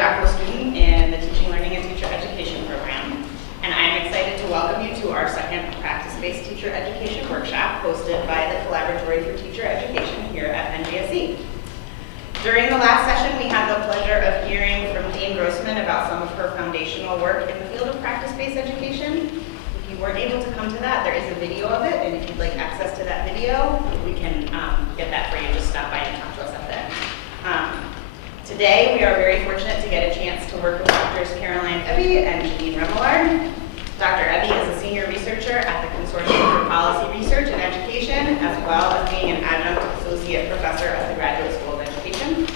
doctoral student in the Teaching, Learning, and Teacher Education program, and I'm excited to welcome you to our second practice-based teacher education workshop hosted by the Collaboratory for Teacher Education here at Penn GSE. During the last session, we had the pleasure of hearing from Dean Grossman about some of her foundational work in the field of practice-based education. If you weren't able to come to that, there is a video of it, and if you'd like access to that video, we can get that for you. Just stop by and talk to us at the end. Today, we are very fortunate to get a chance to work with Drs. Caroline Ebby and Janine Remillard. Dr. Ebby is a senior researcher at the Consortium for Policy Research and Education, as well as being an adjunct associate professor at the Graduate School of Education.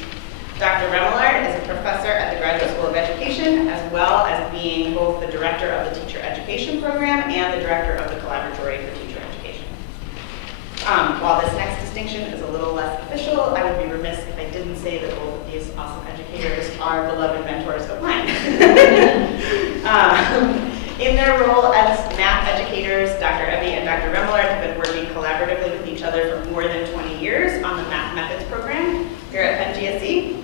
Dr. Remillard is a professor at the Graduate School of Education, as well as being both the director of the Teacher Education Program and the director of the Collaboratory for Teacher Education. While this next distinction is a little less official, I would be remiss if I didn't say that both of these awesome educators are beloved mentors of mine. In their role as math educators, Dr. Ebby and Dr. Remillard have been working collaboratively with each other for more than 20 years on the Math Methods program here at Penn GSE.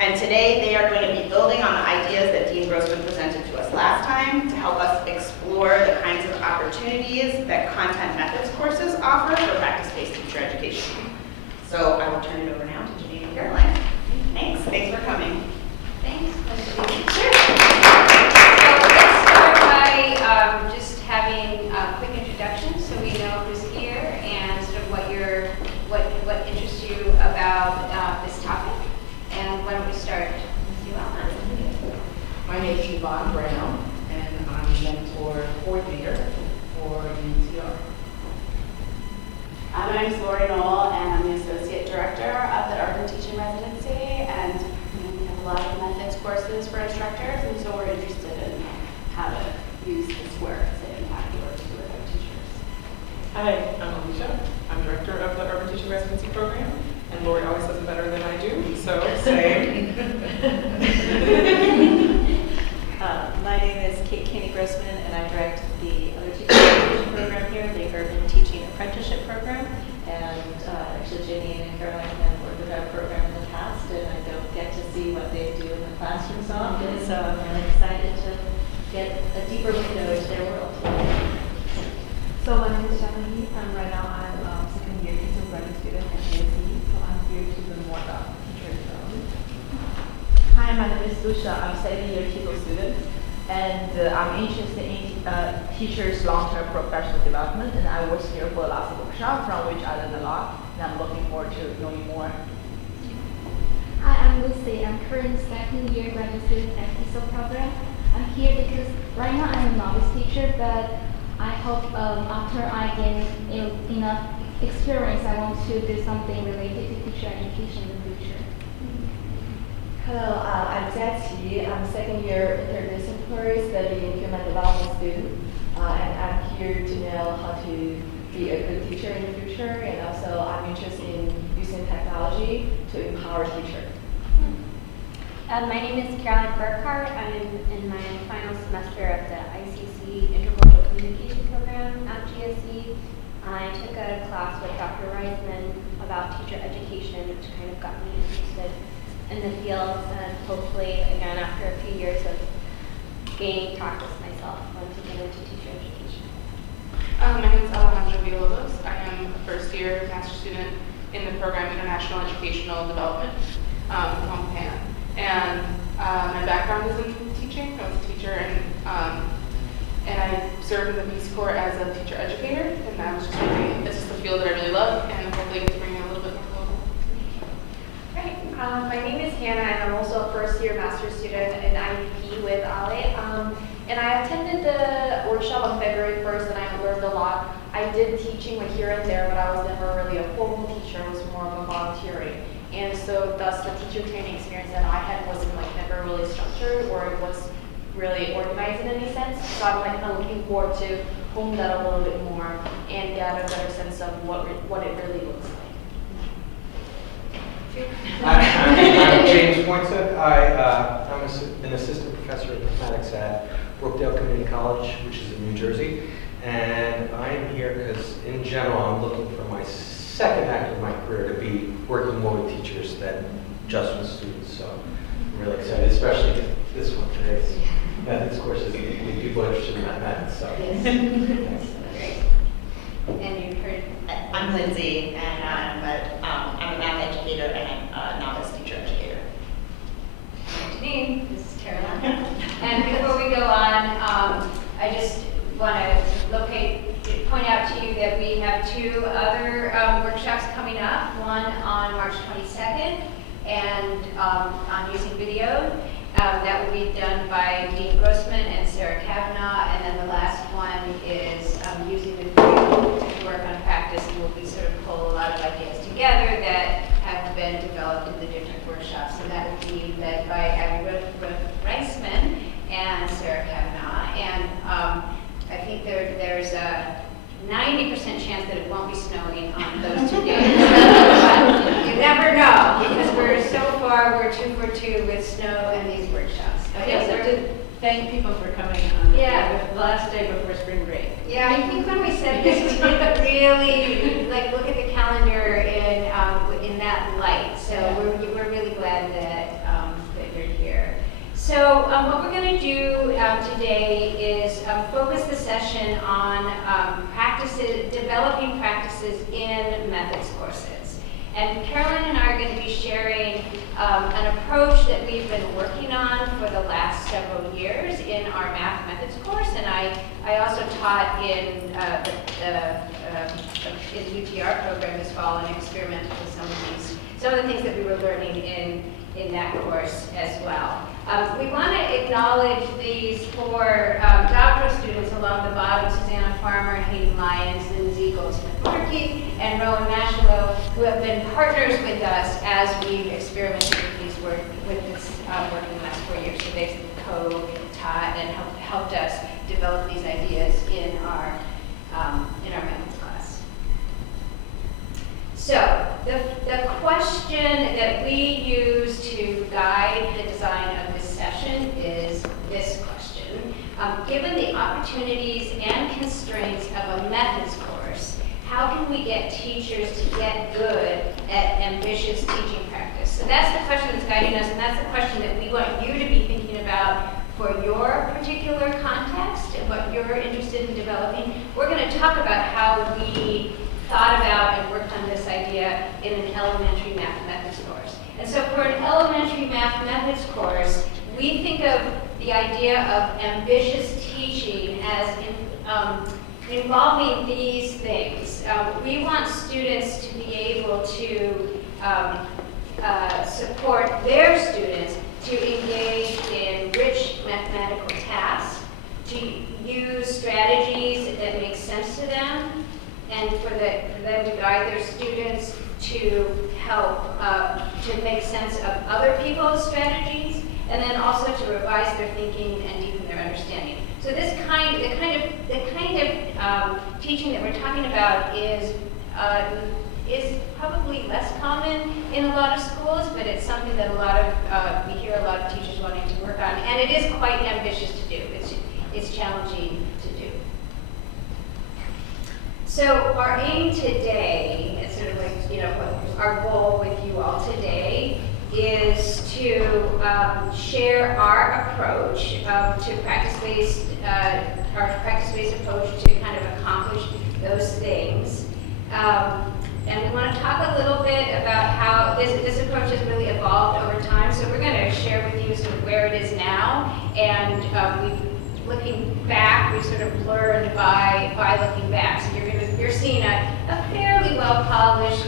And today they are going to be building on the ideas that Dean Grossman presented to us last time to help us explore the kinds of opportunities that content methods courses offer for practice-based teacher education. So I will turn it over now to Janine and Caroline. Thanks for coming. Thanks. Sure. So let's start by just having a quick introduction so we know who's here and sort of what interests you about this topic. And why don't we start with you, Ellen? My name is Yvonne Brown, and I'm the mentor coordinator for UTR. My name is Lori Knoll, and I'm the associate director of the Urban Teaching Residency, and we have a lot of methods courses for instructors, and so we're interested in how to use this work to impact the work we do with our teachers. Hi, I'm Alicia. I'm director of the Urban Teaching Residency program, and Lori always says it better than I do, so same. My name is Kenny Grossman, and I direct the other teacher education program here, the Urban Teaching Apprenticeship program. And actually, Janine and Caroline have worked with our program in the past, and I don't get to see what they do in the classroom so often, so I'm really excited to get a deeper window into their world. So my name is Janine, and right now I'm second year teaching graduate student at GSE, so I'm here to learn more about teacher development. Hi, my name is Lucia. I'm second year TESOL student, and I'm interested in teachers' long-term professional development, and I was here for the last workshop, from which I learned a lot, and I'm looking forward to knowing more. Hi, I'm Lucy. I'm current second year graduate student at TESOL program. I'm here because right now I'm a novice teacher, but I hope after I gain enough experience, I want to do something related to teacher education in the future. Hello, I'm Jia Qi. I'm second year interdisciplinary studying human development student, and I'm here to know how to be a good teacher in the future, and also I'm interested in using technology to empower teachers. My name is Caroline Burkhart. I'm in my final semester of the ICC Intercultural Communication Program at GSE. I took a class with Dr. Reisman about teacher education, which kind of got me interested in the field, and hopefully, again, after a few years of gaining practice myself, I want to get into teacher education. My name is Alejandra Villalobos. I am a first-year master's student in the program International Educational Development from Penn. And my background is in teaching. I was a teacher, and I served in the Peace Corps as a teacher educator. And I was just really, it's just a field that I really love, and hopefully get to bring it a little bit more global. Right. My name is Hannah, and I'm also a first-year master's student in IDP with Ale. And I attended the workshop on February 1st, and I learned a lot. I did teaching like here and there, but I was never really a formal teacher. I was more of a volunteering. And so thus the teacher training experience that I had wasn't like never really structured, or it was really organized in any sense. So I'm like kind of looking forward to hone that a little bit more and get a better sense of what it really looks like. I'm James Poinsett. I'm an assistant professor of mathematics at Brookdale Community College, which is in New Jersey. And I'm here because, in general, I'm looking for my second act of my career to be working more with teachers than just with students. So I'm really excited, especially methods courses, with people interested in mathematics, so. Great. And you heard. I'm Lindsay, and I'm a math educator and I'm a novice teacher educator. Janine, this is Caroline. And before we go on, I just want to point out to you that we have 2 other workshops coming up. One on March 22nd, and on using video. That will be done by Dean Grossman and Sarah Kavanaugh, and then the last one is using the video to work on practice, and we'll sort of pull a lot of ideas together that have been developed in the different workshops, and that will be led by Ebby Reisman and Sarah Kavanaugh, and I think there's a 90% chance that it won't be snowing on those 2 days. You never know, because we're 2 for 2 with snow and these workshops. Yes, I did thank people for coming on the last day before spring break. Yeah, I think when we said this, we didn't really look at the calendar in that light. So we're really glad that you're here. So what we're going to do today is focus the session on developing practices in methods courses. And Caroline and I are going to be sharing an approach that we've been working on for the last several years in our math methods course. And I also taught in the UTR program this fall and experimented with some of the things that we were learning in that course as well. We want to acknowledge these 4 doctoral students along the bottom: Susanna Farmer, Hayden Lyons, Lindsay Goldsmith-Murky, and Rowan Mashlow, who have been partners with us as we've experimented with this work in the last 4 years. So they've co-taught and helped us develop these ideas in our methods class. So the question that we use to guide the design of this session is this question. Given the opportunities and constraints of a methods course, how can we get teachers to get good at ambitious teaching practice? So that's the question that's guiding us, and that's the question that we want you to be thinking about for your particular context and what you're interested in developing. We're going to talk about how we thought about and worked on this idea in an elementary math methods course. And so for an elementary math methods course, we think of the idea of ambitious teaching as involving these things. We want students to be able to support their students to engage in rich mathematical tasks, to use strategies that make sense to them, and for them to guide their students to help to make sense of other people's strategies, and then also to revise their thinking and deepen their understanding. So the kind of teaching that we're talking about is probably less common in a lot of schools, but it's something that we hear a lot of teachers wanting to work on, and it is quite ambitious to do. It's challenging to do. So our aim today, and sort of what our goal with you all today, is to share our approach to practice-based, our practice-based approach to kind of accomplish those things. And we want to talk a little bit about how this approach has really evolved over time. So we're going to share with you sort of where it is now, and looking back, we've sort of learned by looking back. So you're seeing a fairly well-polished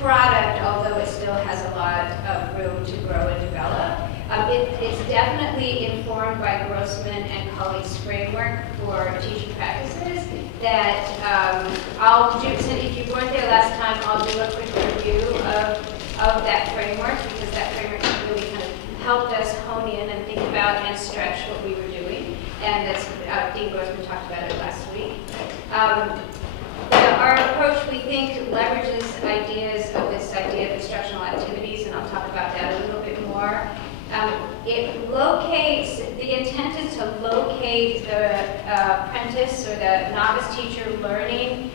product, although it still has a lot of room to grow and develop. It's definitely informed by Grossman and colleagues' framework for teaching practices that I'll do. So if you weren't there last time, I'll do a quick review of that framework, because that framework has really kind of helped us hone in and think about and stretch what we were doing. And that's Dean Grossman talked about it last week. Our approach, we think, leverages ideas of this idea of instructional activities, and I'll talk about that a little bit more. The intent is to locate the apprentice or the novice teacher learning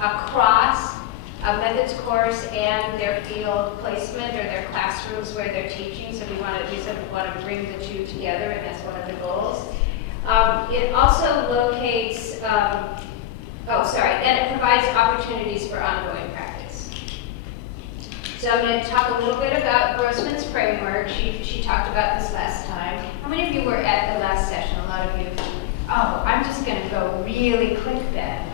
across methods course and their field placement or their classrooms where they're teaching. So we sort of want to bring the two together, and that's one of the goals. It also locates, and it provides opportunities for ongoing practice. So I'm going to talk a little bit about Grossman's framework. She talked about this last time. How many of you were at the last session? A lot of you. Oh, I'm just going to go really quick then.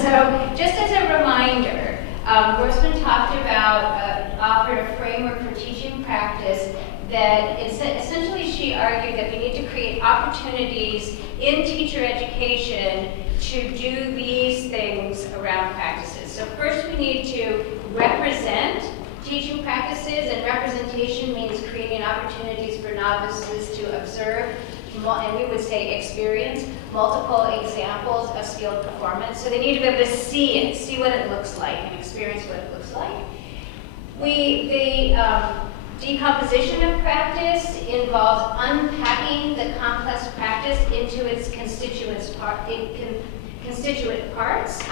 So just as a reminder, Grossman talked about, offered a framework for teaching practice that essentially she argued that we need to create opportunities in teacher education to do these things around practices. So first we need to represent teaching practices, and representation means creating opportunities for novices to observe, and we would say experience, multiple examples of skilled performance. So they need to be able to see it, see what it looks like, and experience what it looks like. The decomposition of practice involves unpacking the complex practice into its constituent parts.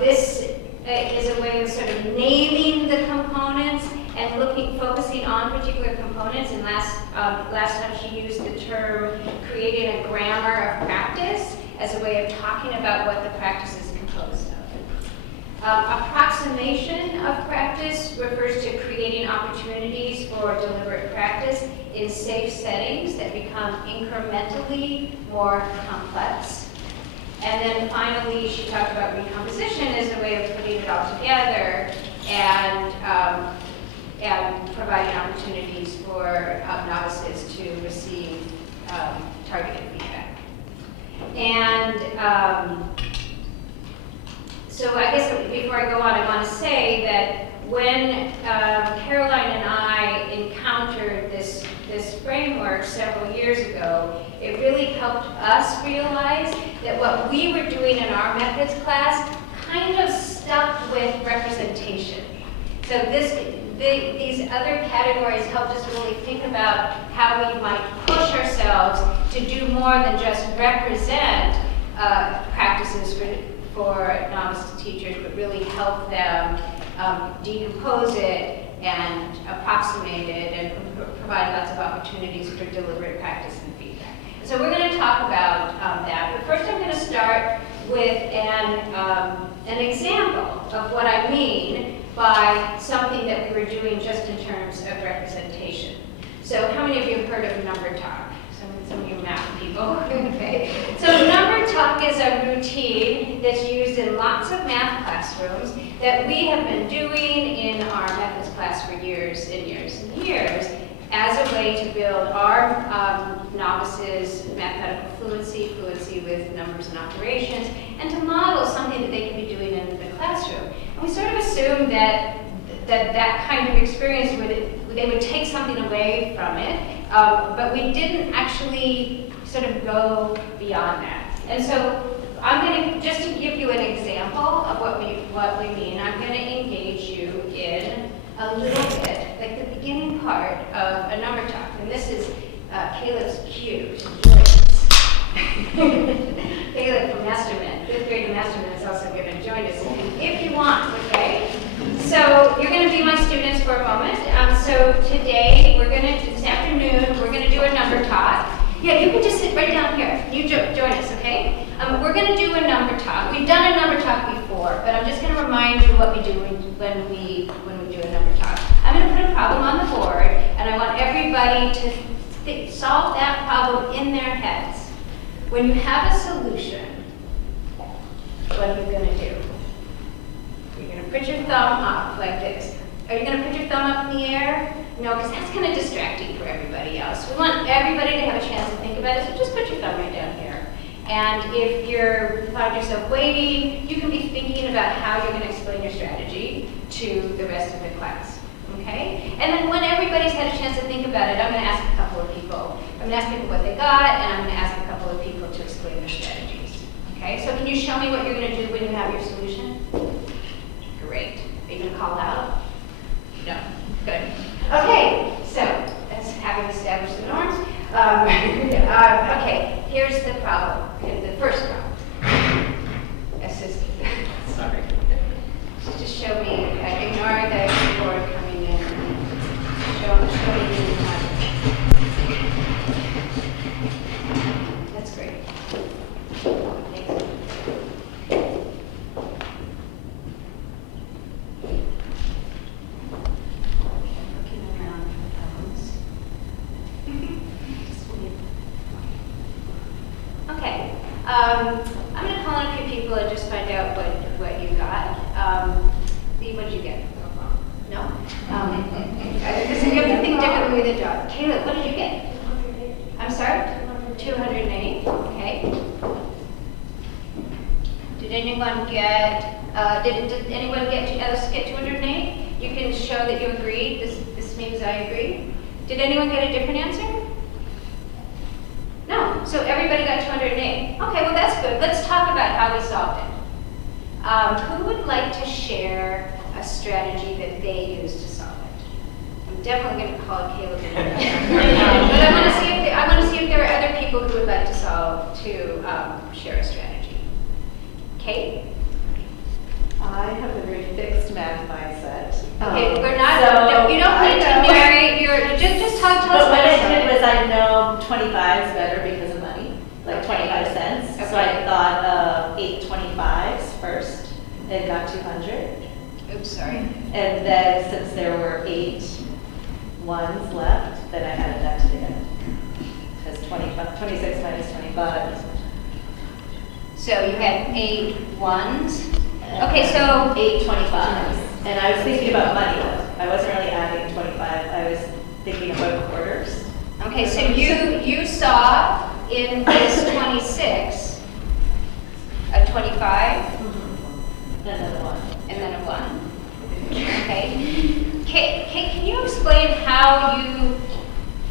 This is a way of sort of naming the components and focusing on particular components. And last time she used the term creating a grammar of practice as a way of talking about what the practice is composed of. Approximation of practice refers to creating opportunities for deliberate practice in safe settings that become incrementally more complex. And then finally, she talked about recomposition as a way of putting it all together and providing opportunities for novices to receive targeted feedback. And so I guess before I go on, I want to say that when Caroline and I encountered this framework several years ago, it really helped us realize that what we were doing in our methods class kind of stuck with representation. So these other categories helped us really think about how we might push ourselves to do more than just represent practices for novice teachers, but really help them decompose it and approximate it and provide lots of opportunities for deliberate practice and feedback. So we're going to talk about that, but first I'm going to start with an example of what I mean by something that we were doing just in terms of representation. So how many of you have heard of number talk? Some of you math people. Okay. So number talk is a routine that's used in lots of math classrooms that we have been doing in our methods class for years and years and years as a way to build our novices' mathematical fluency with numbers and operations, and to model something that they can be doing in the classroom. And we sort of assumed that kind of experience they would take something away from it, but we didn't actually sort of go beyond that. And so I'm going to, just to give you an example of what we mean, I'm going to engage you in a little bit, like the beginning part of a number talk. And this is Caleb's cue to join us. Caleb from Masterman, 5th grade Masterman, is also going to join us if you want, okay? So you're going to be my students for a moment. So today, this afternoon, we're going to do a number talk. Yeah, you can just sit right down here. You join us, okay? We're going to do a number talk. We've done a number talk before, but I'm just going to remind you what we do when we do a number talk. I'm going to put a problem on the board, and I want everybody to solve that problem in their heads. When you have a solution, what are you going to do? You're going to put your thumb up like this. Are you going to put your thumb up in the air? No, because that's kind of distracting for everybody else. We want everybody to have a chance to think about it, so just put your thumb right down here. And if you find yourself waiting, you can be thinking about how you're going to explain your strategy to the rest of the class. Okay? And then when everybody's had a chance to think about it, I'm going to ask a couple of people. I'm going to ask people what they got, and I'm going to ask a couple of people to explain their strategies. Okay? So can you show me what you're going to do when you have your solution? Great. Are you going to call out? No. Good. Okay, so that's having established the norms. Okay, here's the problem. Okay, the first problem. Sorry. She's just just show me, ignore the keyboard coming in. Show me the time. That's great. Thanks. Looking around for phones. Okay, I'm going to call in a few people and just find out what you got. Lee, what did you get? No? This is everything differently with a job. Caleb, what did you get? I'm sorry? 208. Okay. Did anyone get? Did anyone else get 208? You can show that you agree. This means I agree. Did anyone get a different answer? No. So everybody got 208. Okay, well that's good. Let's talk about how we solved it. Who would like to share a strategy that they used to solve it? I'm definitely going to call Caleb in. But I want to see if there are other people who would like to share a strategy. Kate? I have a very fixed math mindset. Okay, we're not. You don't need to narrate your. Just tell us. But what I did was I know 25 is better because of money, like 25 cents. So I thought of 8 25s first and got 200. Oops, sorry. And then since there were 8 ones left, then I added that to the end. Because 26 minus 25 is. So you had 8 ones. Okay, so 8 25s. And I was thinking about money though. I wasn't really adding 25. I was thinking about quarters. Okay, so you saw in this 26 a 25 And then a 1. and then a 1. Okay. Can you explain how you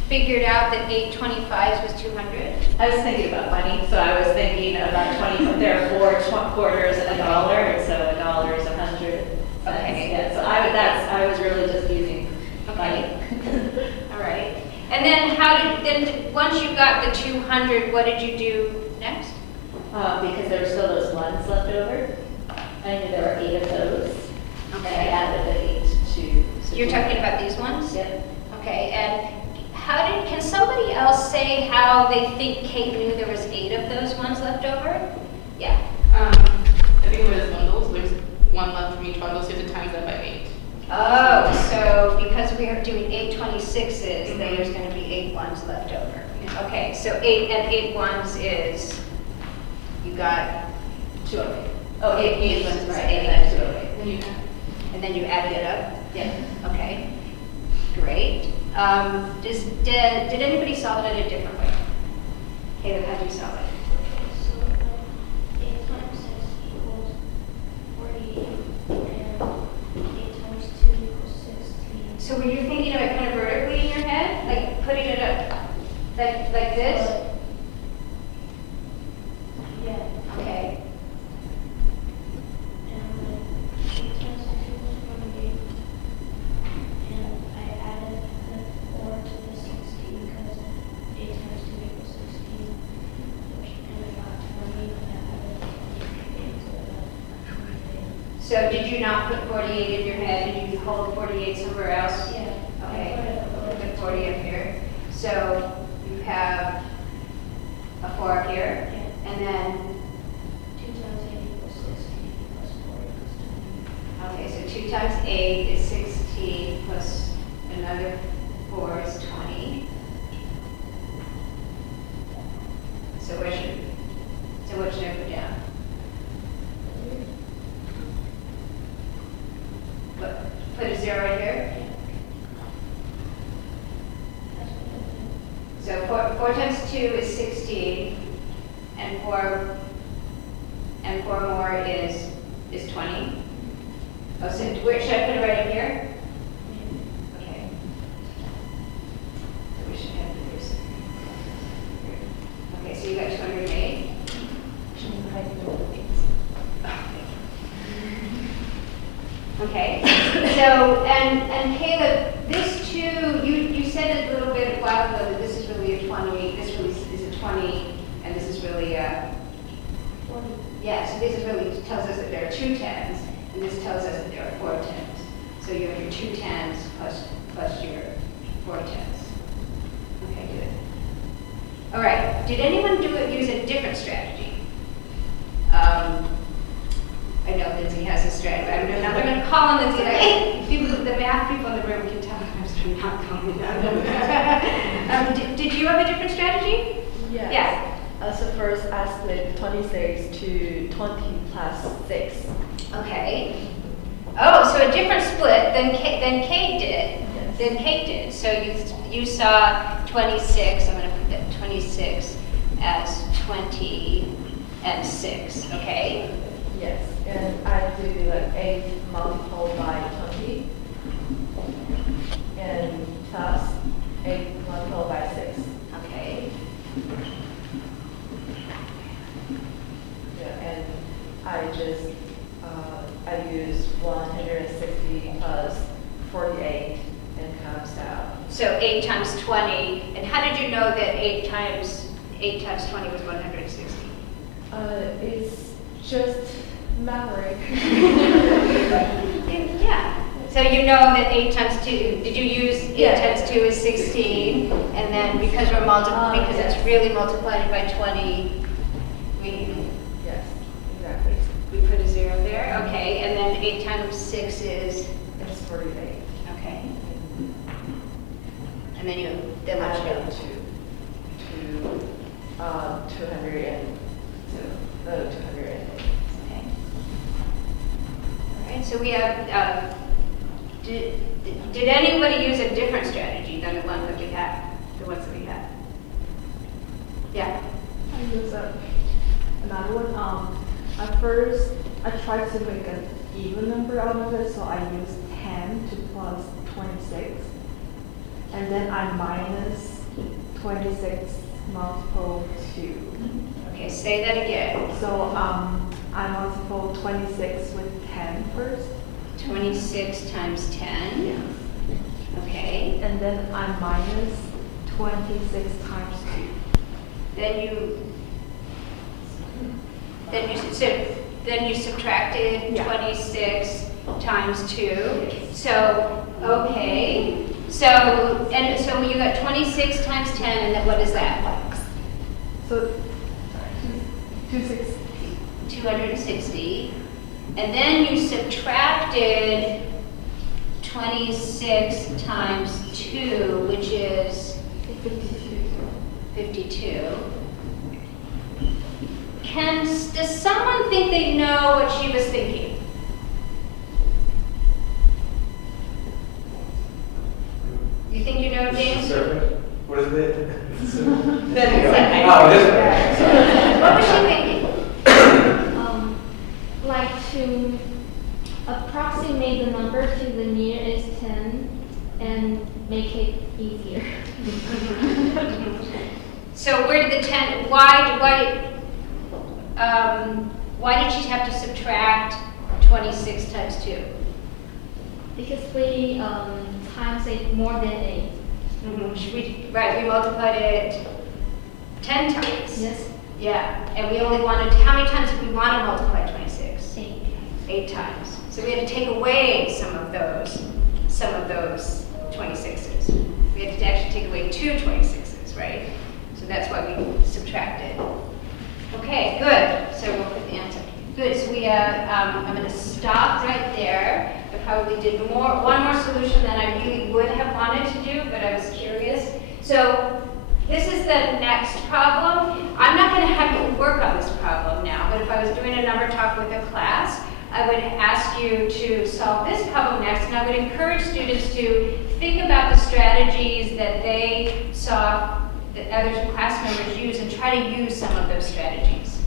figured out that 8 25s was 200? I was thinking about money, so I was thinking about 20. There are 4 quarters and a dollar, and so a dollar is 100 cents. Okay. Yeah, so I was really just using money. All right. And then once you got the 200, what did you do next? Because there were still those ones left over. I knew there were 8 of those. Okay. And I added the 8 to. So you're talking about these ones? Yep. Okay. And can somebody else say how they think Kate knew there was 8 of those ones left over? Yeah. I think it was bundles. There's 1 left from each bundle, so you have to times that by 8. Oh, so because we are doing 8 26s, then there's going to be 8 ones left over. Yeah. Okay, so 8 ones is, you got 208. Oh, 8 ones, right, and and then then 208. Then you And then you added it up? Yeah. Okay, great. Did anybody solve it in a different way? Caleb, how do you solve it? So 8 times 6 equals 48, and 8 times 2 equals 16. So were you thinking of it kind of vertically in your head? Like putting it up like this? Yeah. Okay. And 8 times 6 equals 48. And I added the 4 to the 16 because 8 times 2 equals 16. And I got 20, and I added 48 to it. So did you not put 48 in your head? Did you hold 48 somewhere else? Yeah. Okay. Put 40 up here. So you have a 4 up here, Yeah. and then 2 times 8 equals 16 plus 4 equals 20. okay, so 2 times 8 is 16 plus another 4 is 20. So what should I put down? Put a 0 right here. So 4 times 2 is 16, and 4 more is 20. Oh, so where should I put it right up here? Okay. So we should have this. Okay, so you got 208. Okay. So and Caleb, this too, you said a little bit a while ago that this is really a 20. This really is a 20, and this is really a 40. yeah. So this is really tells us that there are 2 10s. And this tells us that there are 4 10s. So you have your 2 10s plus your 4 10s. Okay, good. All right, did anyone use a different strategy? I know Lindsay has a strategy. I'm not going to call on Lindsay. The math people in the room can tell I'm sort of not calling on. Did you have a different strategy? Yes. Yeah. So first I split 26 to 20 plus 6. Okay. Oh, so a different split than Kate did. Yes. Than Kate did. So you saw 26. I'm going to put that 26 as 20 and 6. Okay. Yes, and I do like 8 multiplied by 20, and plus 8 multiplied by 6. Okay. Yeah, and I just I use 160 plus 48 and comes out. So 8 times 20. And how did you know that 8 times 20 was 160? It's just memory. Yeah. So you know that 8 times 2, did you use 8 Yeah. times 2 is 16, and then because we're because yes. it's really multiplied by 20, we Yes, exactly. put a 0 there, okay, and then 8 times 6 is, It's 48. okay. And then what Add you them do? to 202. No, 208. Okay. All right, so we have, did anybody use a different strategy than the ones that we had? The ones that we had? Yeah. I use another one. At first, I tried to make an even number out of it, so I used 10 to plus 26. And then I minus 26 multiple 2. Okay, say that again. So I multiple 26 with 10 first. 26 times 10. Yes. Okay. And then I minus 26 times 2. Then you subtracted Yeah. 26 times 2. So, okay. So you got 26 times 10, and then what is that? So 260. 260. And then you subtracted 26 times 2, which is 52. Does someone think they know what she was thinking? You think you know, James? Serpent? What is it? Then it's like, Oh, this one. Sorry. What was she thinking? Like to approximate the number to the nearest 10 and make it easier. So where did the 10, why did she have to subtract 26 times 2? Because we times it more than 8. Right, we multiplied it 10 times. Yes. Yeah, and we only wanted, how many times did we want to multiply 26? 8. 8 times. So we had to take away some of those 26s. We had to actually take away 2 26s, right? So that's why we subtracted. Okay, good. So we'll put the answer. Good, so we have, I'm going to stop right there. I probably did one more solution than I really would have wanted to do, but I was curious. So this is the next problem. I'm not going to have you work on this problem now, but if I was doing a number talk with a class, I would ask you to solve this problem next, and I would encourage students to think about the strategies that they saw that other class members use and try to use some of those strategies.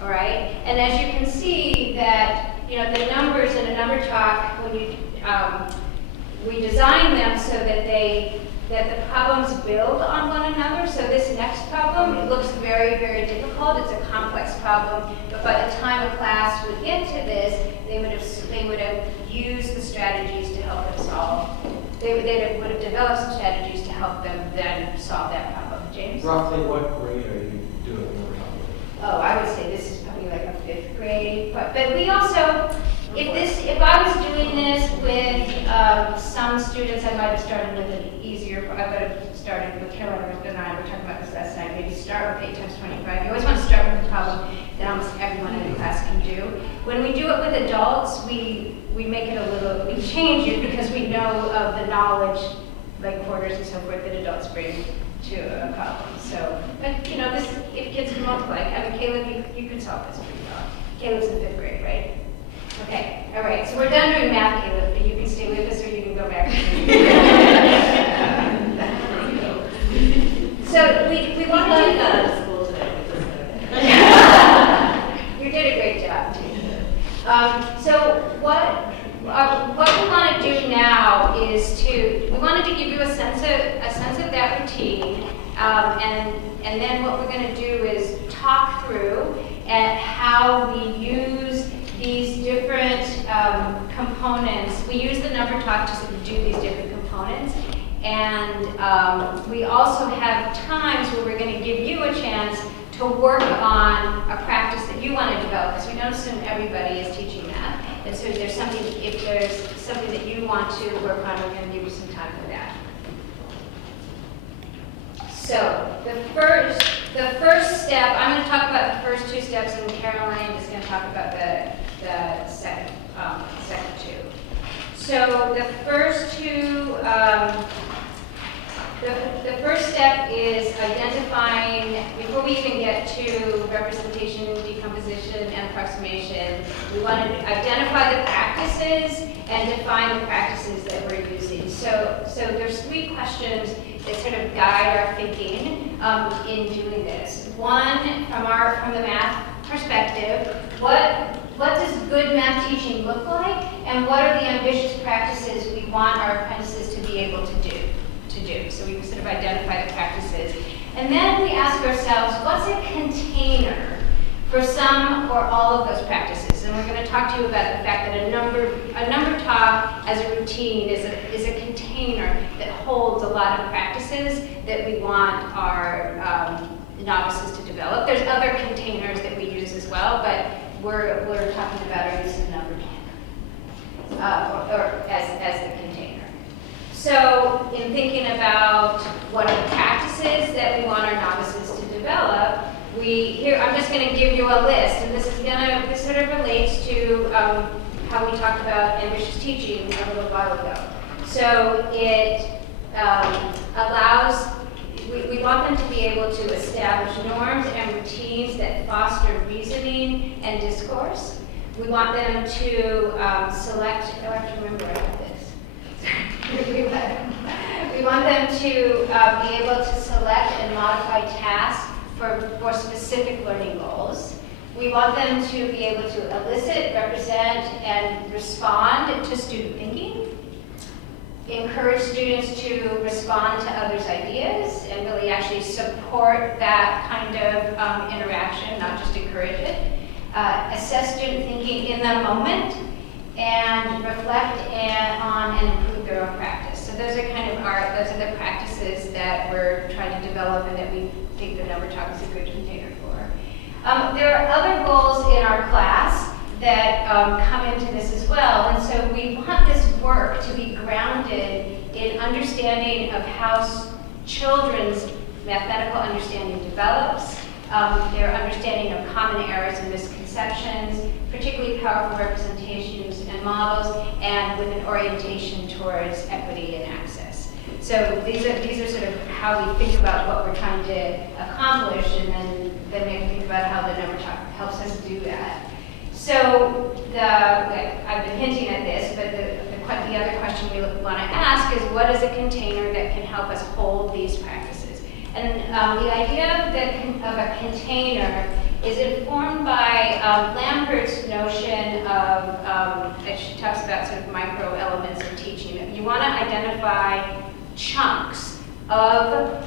All right? And as you can see that, the numbers in a number talk, when you, we design them so that that the problems build on one another. So this next problem, it looks very, very difficult. It's a complex problem. But by the time a class would get to this, they would have used the strategies to help them solve. They would have developed some strategies to help them then solve that problem. James? Roughly what grade are you doing? Oh, I would say this is probably like a 5th grade. But we also, If I was doing this with some students, I might have started with an easier, I would have started with Caroline and I were talking about this last night, maybe start with 8 times 25. You always want to start with a problem that almost everyone in the class can do. When we do it with adults, we make it a little, we change it because we know of the knowledge, like quarters and so forth, that adults bring to a problem. So, but you know, this, if kids can multiply, I mean, Caleb, you can solve this pretty well. Caleb's in 5th grade, right? Okay, all right, so we're done doing math, Caleb, but you can stay with us or you can go back. So we want to do out of school today. You did a great job. So what we want to do now is we wanted to give you a sense of that routine, and then what we're going to do is talk through at how we use these different components. We use the number talk to do these different components, and we also have times where we're going to give you a chance to work on a practice that you want to develop, because we don't assume everybody is teaching math. And so if there's something that you want to work on, we're going to give you some time for that. So the first step, I'm going to talk about the first 2 steps, and Caroline is going to talk about the second two. So the first two, the first step is identifying, before we even get to representation, decomposition, and approximation, we want to identify the practices and define the practices that we're using. So there's 3 questions that sort of guide our thinking in doing this. One, from the math perspective, what does good math teaching look like, and what are the ambitious practices we want our apprentices to be able to do? So we sort of identify the practices. And then we ask ourselves, what's a container for some or all of those practices? And we're going to talk to you about the fact that a number talk as a routine is a container that holds a lot of practices that we want our novices to develop. There's other containers that we use as well, but we're talking about our use of number talk, or as the container. So in thinking about what are the practices that we want our novices to develop, I'm just going to give you a list, and this sort of relates to how we talked about ambitious teaching a little while ago. So it allows, we want them to be able to establish norms and routines that foster reasoning and discourse. We want them to select, I have to remember I have this. We want them to be able to select and modify tasks for specific learning goals. We want them to be able to elicit, represent, and respond to student thinking. Encourage students to respond to others' ideas and really actually support that kind of interaction, not just encourage it. Assess student thinking in the moment, and reflect on and improve their own practice. So those are those are the practices that we're trying to develop and that we think the number talk is a good container for. There are other goals in our class that come into this as well, and so we want this work to be grounded in understanding of how children's mathematical understanding develops, their understanding of common errors and misconceptions, particularly powerful representations and models, and with an orientation towards equity and access. So these are sort of how we think about what we're trying to accomplish, and then we think about how the number talk helps us do that. So I've been hinting at this, but the other question we want to ask is, what is a container that can help us hold these practices? And the idea of a container is informed by Lampert's notion of, she talks about sort of micro elements of teaching. You want to identify chunks of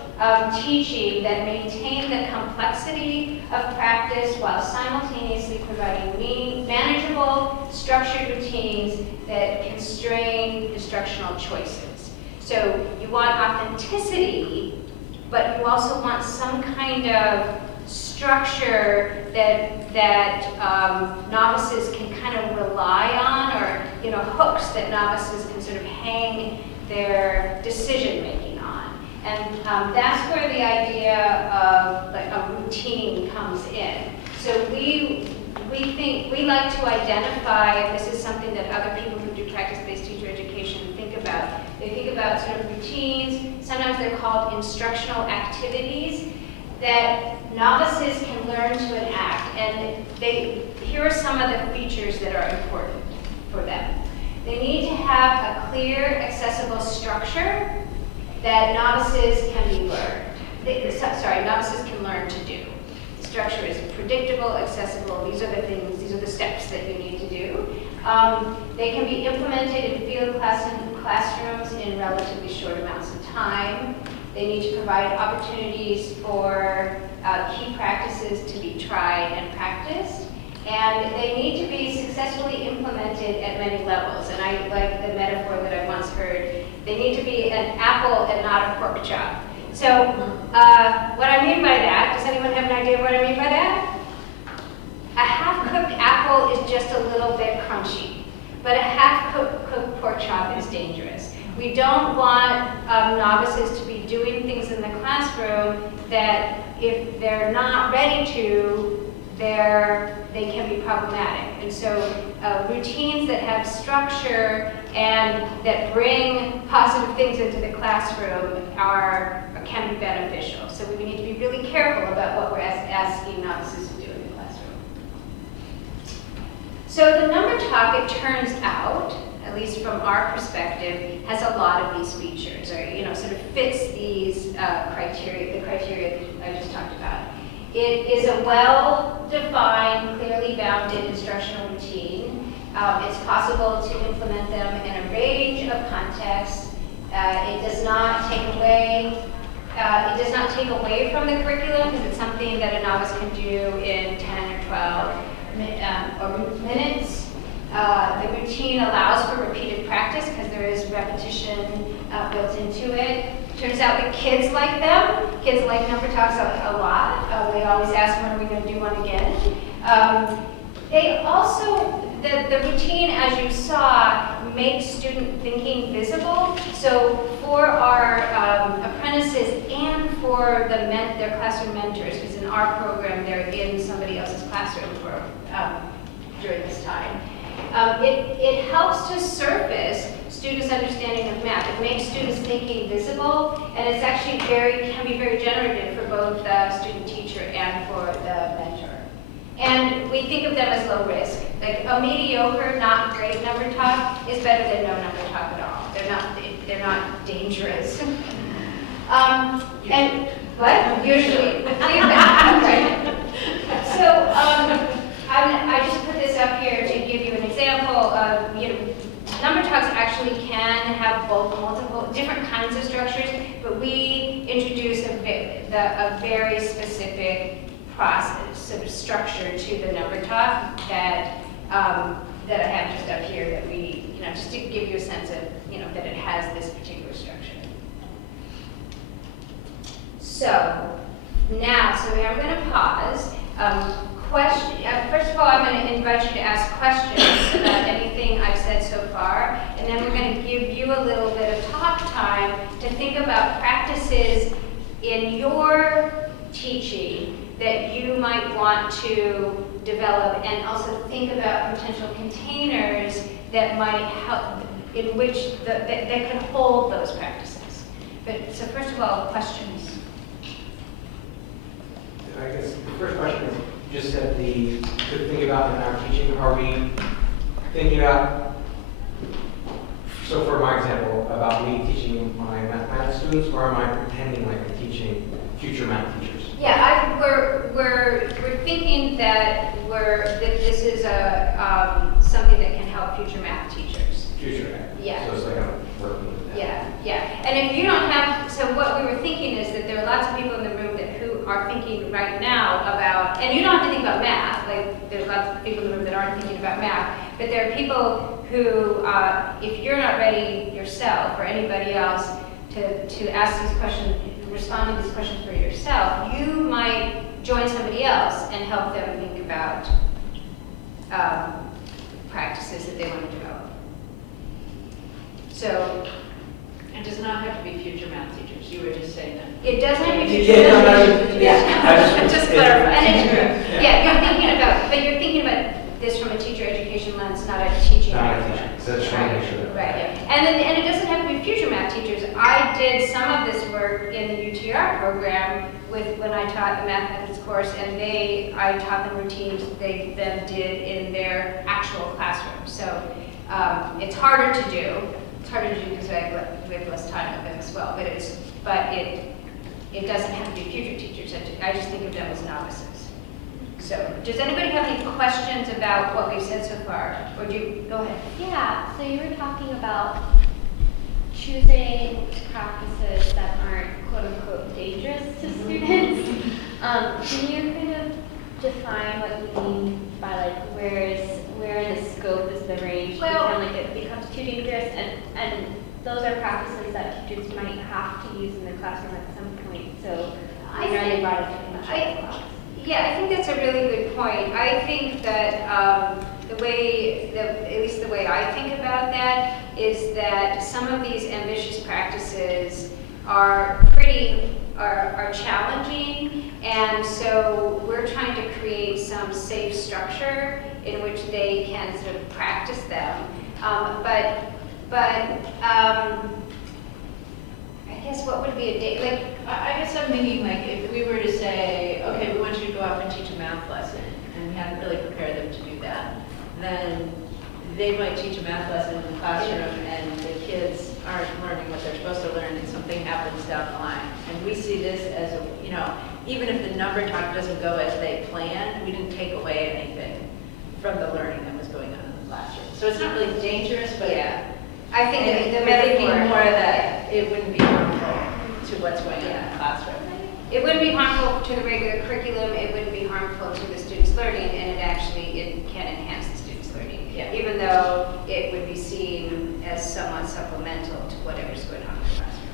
teaching that maintain the complexity of practice while simultaneously providing manageable, structured routines that constrain instructional choices. So you want authenticity, but you also want some kind of structure that novices can kind of rely on, or hooks that novices can sort of hang their decision making on. And that's where the idea of like a routine comes in. So we like to identify if this is something that other people who do practice-based teacher education think about. They think about sort of routines. Sometimes they're called instructional activities that novices can learn to enact. And here are some of the features that are important for them. They need to have a clear, accessible structure that novices can be learned. Novices can learn to do. The structure is predictable, accessible. These are the things, these are the steps that you need to do. They can be implemented in field classrooms in relatively short amounts of time. They need to provide opportunities for key practices to be tried and practiced. And they need to be successfully implemented at many levels. And I like the metaphor that I once heard. They need to be an apple and not a pork chop. So what I mean by that, does anyone have an idea of what I mean by that? A half-cooked apple is just a little bit crunchy, but a half-cooked pork chop is dangerous. We don't want novices to be doing things in the classroom that if they're not ready to, they can be problematic. And so routines that have structure and that bring positive things into the classroom can be beneficial. So we need to be really careful about what we're asking novices to do in the classroom. So the number talk, it turns out, at least from our perspective, has a lot of these features, or sort of fits these criteria, the criteria that I just talked about. It is a well-defined, clearly bounded instructional routine. It's possible to implement them in a range of contexts. It does not take away from the curriculum because it's something that a novice can do in 10 or 12 minutes. The routine allows for repeated practice because there is repetition built into it. Turns out that kids like them. Kids like number talks a lot. They always ask, when are we going to do one again? They also, the routine, as you saw, makes student thinking visible. So for our apprentices and for their classroom mentors, because in our program they're in somebody else's classroom during this time, it helps to surface students' understanding of math. It makes students' thinking visible, and it's actually can be very generative for both the student teacher and for the mentor. And we think of them as low risk. Like a mediocre, not great number talk is better than no number talk at all. They're not dangerous. And what? Usually. Right. So I just put this up here to give you an example of, number talks actually can have multiple different kinds of structures, but we introduce a very specific process, sort of structure to the number talk that I have just up here that we, just to give you a sense of, that it has this particular structure. So now, I'm going to pause. First of all, I'm going to invite you to ask questions about anything I've said so far, and then we're going to give you a little bit of talk time to think about practices in your teaching that you might want to develop, and also think about potential containers that might help, in which that can hold those practices. So first of all, questions. I guess the first question is, you just said to think about in our teaching, are we thinking about, so for my example, about me teaching my mathematics students, or am I pretending like I'm teaching future math teachers? Yeah, we're thinking that this is something that can help future math teachers. Future, yeah. So it's like I'm working with that. Yeah. And if you don't have, so what we were thinking is that there are lots of people in the room who are thinking right now about, and you don't have to think about math, like there's lots of people in the room that aren't thinking about math, but there are people who, if you're not ready yourself or anybody else to ask these questions, respond to these questions for yourself, you might join somebody else and help them think about practices that they want to develop. So It does not have to be future math teachers. You were just saying that. it doesn't have to be. Just clarify. You're thinking about, but you're thinking about this from a teacher education lens, not a teaching. Not a lens. teacher, so that's trying to make sure that. Right, and it doesn't have to be future math teachers. I did some of this work in the UTR program when I taught the mathematics course, and I taught them routines they then did in their actual classroom. So it's harder to do. It's harder to do because we have less time with them as well. But it doesn't have to be future teachers. I just think of them as novices. So, does anybody have any questions about what we've said so far? Or do you, go ahead. Yeah, so you were talking about choosing practices that aren't quote unquote dangerous to students. Can you kind of define what you mean by like where in the scope is the range? Well, like it becomes too dangerous and those are practices that teachers might have to use in the classroom at some point. So I are they think- brought up too much out of the box? Yeah, I think that's a really good point. I think that at least the way I think about that is that some of these ambitious practices are challenging, and so we're trying to create some safe structure in which they can sort of practice them. I guess what would be a day like? I guess I'm thinking like if we were to say, okay, we want you to go off and teach a math lesson, and we hadn't really prepared them to do that, then they might teach a math lesson in the classroom and the kids aren't learning what they're supposed to learn and something happens down the line. And we see this as even if the number talk doesn't go as they planned, we didn't take away anything from the learning that was going on in the classroom. So it's not really dangerous, but Yeah. I think the we're thinking metaphor more that it wouldn't be harmful to what's going on in the classroom. It wouldn't be harmful to the regular curriculum, it wouldn't be harmful to the students' learning, and it can enhance the students' learning. Yeah. Even though it would be seen as somewhat supplemental to whatever's going on in the classroom.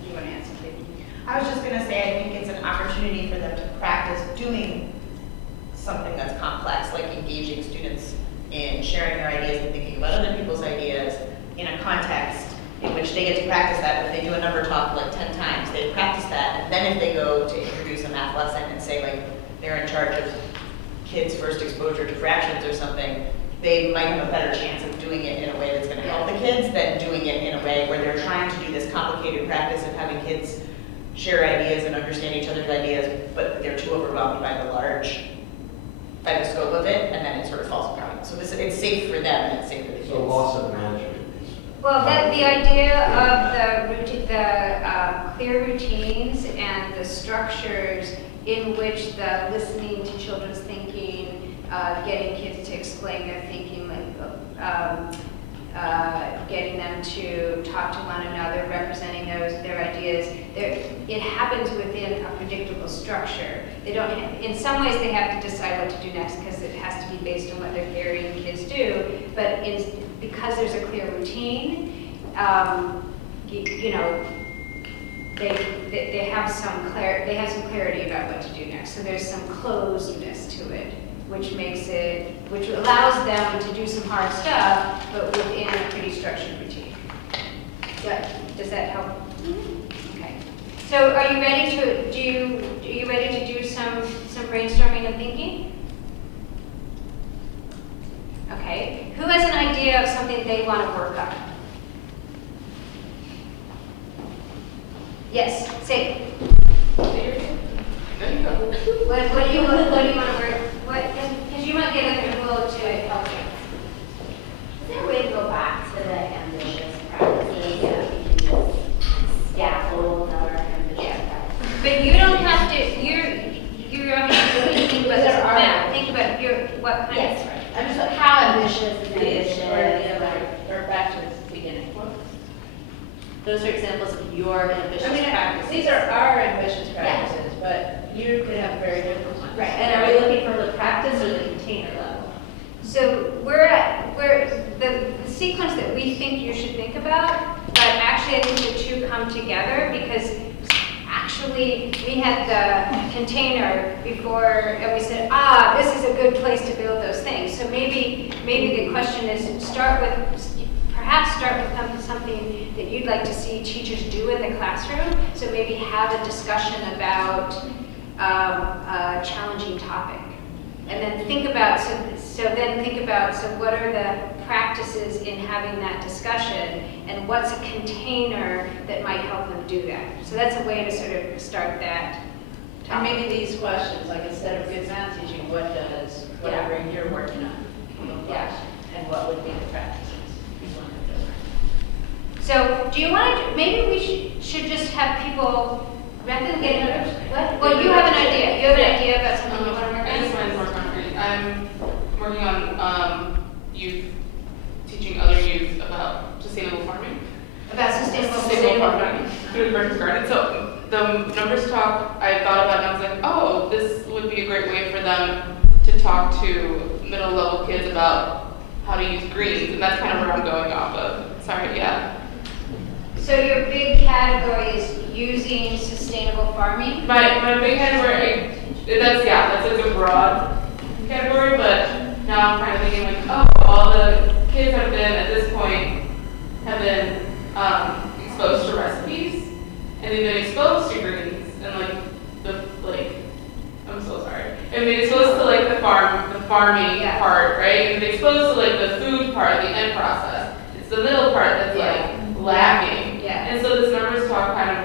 Did you want to add something? I was just gonna say, I think it's an opportunity for them to practice doing something that's complex, like engaging students in sharing their ideas and thinking about other people's ideas in a context in which they get to practice that. If they do a number talk like 10 times, they practice that, and then if they go to introduce a math lesson and say like they're in charge of kids' first exposure to fractions or something, they might have a better chance of doing it in a way that's going to help the kids than doing it in a way where they're trying to do this complicated practice of having kids share ideas and understand each other's ideas, but they're too overwhelmed by the scope of it, and then it sort of falls apart. So it's safe for them and it's safe for the kids. So loss of management. Well, the idea of the clear routines and the structures in which the listening to children's thinking, getting kids to explain their thinking, getting them to talk to one another, representing their ideas. It happens within a predictable structure. They don't. In some ways, they have to decide what to do next because it has to be based on what their varying kids do. But because there's a clear routine, they have some clarity about what to do next. So there's some closedness to it, which allows them to do some hard stuff, but within a pretty structured routine. Does that help? Okay. So are you ready to do some brainstorming and thinking? Okay. Who has an idea of something they want to work on? Yes, say it. There you go. What do you want to work? Because you might get other people to help you. Is there a way to go back to the ambitious practices that we can just scaffold our ambitious practices? But you don't have to. You're obviously think about this math. Think about what kind Yes, of. right. I'm just like, how ambitious is ambitious? Or back to the beginning. Those are examples of your ambitious practices. These are our ambitious practices, but you could have very different ones. Right. And are we looking for the practice or the container level? So we're the sequence that we think you should think about, but actually I think the two come together because actually, we had the container before, and we said, this is a good place to build those things. So maybe the question is, perhaps start with something that you'd like to see teachers do in the classroom. So maybe have a discussion about a challenging topic. And then think about, so what are the practices in having that discussion, and what's a container that might help them do that? So that's a way to sort of start that And topic. maybe these questions, like instead of good math teaching, what does whatever you're working on look like? Yeah. And what would be the practices you want to do? So do you want to, maybe we should just have people, rather than getting, what? Well, you have an idea. You have an idea about something you want to work I just on? wanted to work on it. I'm working on youth, teaching other youth about sustainable farming. About sustainable farming. Food versus garden. So the numbers talk, I thought about it and I was like, oh, this would be a great way for them to talk to middle level kids about how to use greens, and that's kind of where I'm going off of. Sorry, yeah. So your big category is using sustainable farming? My big category, that's like a broad category, but now I'm kind of thinking like, oh, all the kids have been, at this point, have been exposed to recipes, and they've been exposed to greens, and I'm so sorry. And they've been exposed to like the farming part, right? And they're exposed to like the food part, the end process. It's the middle part that's like lacking. Yeah. And so this numbers talk kind of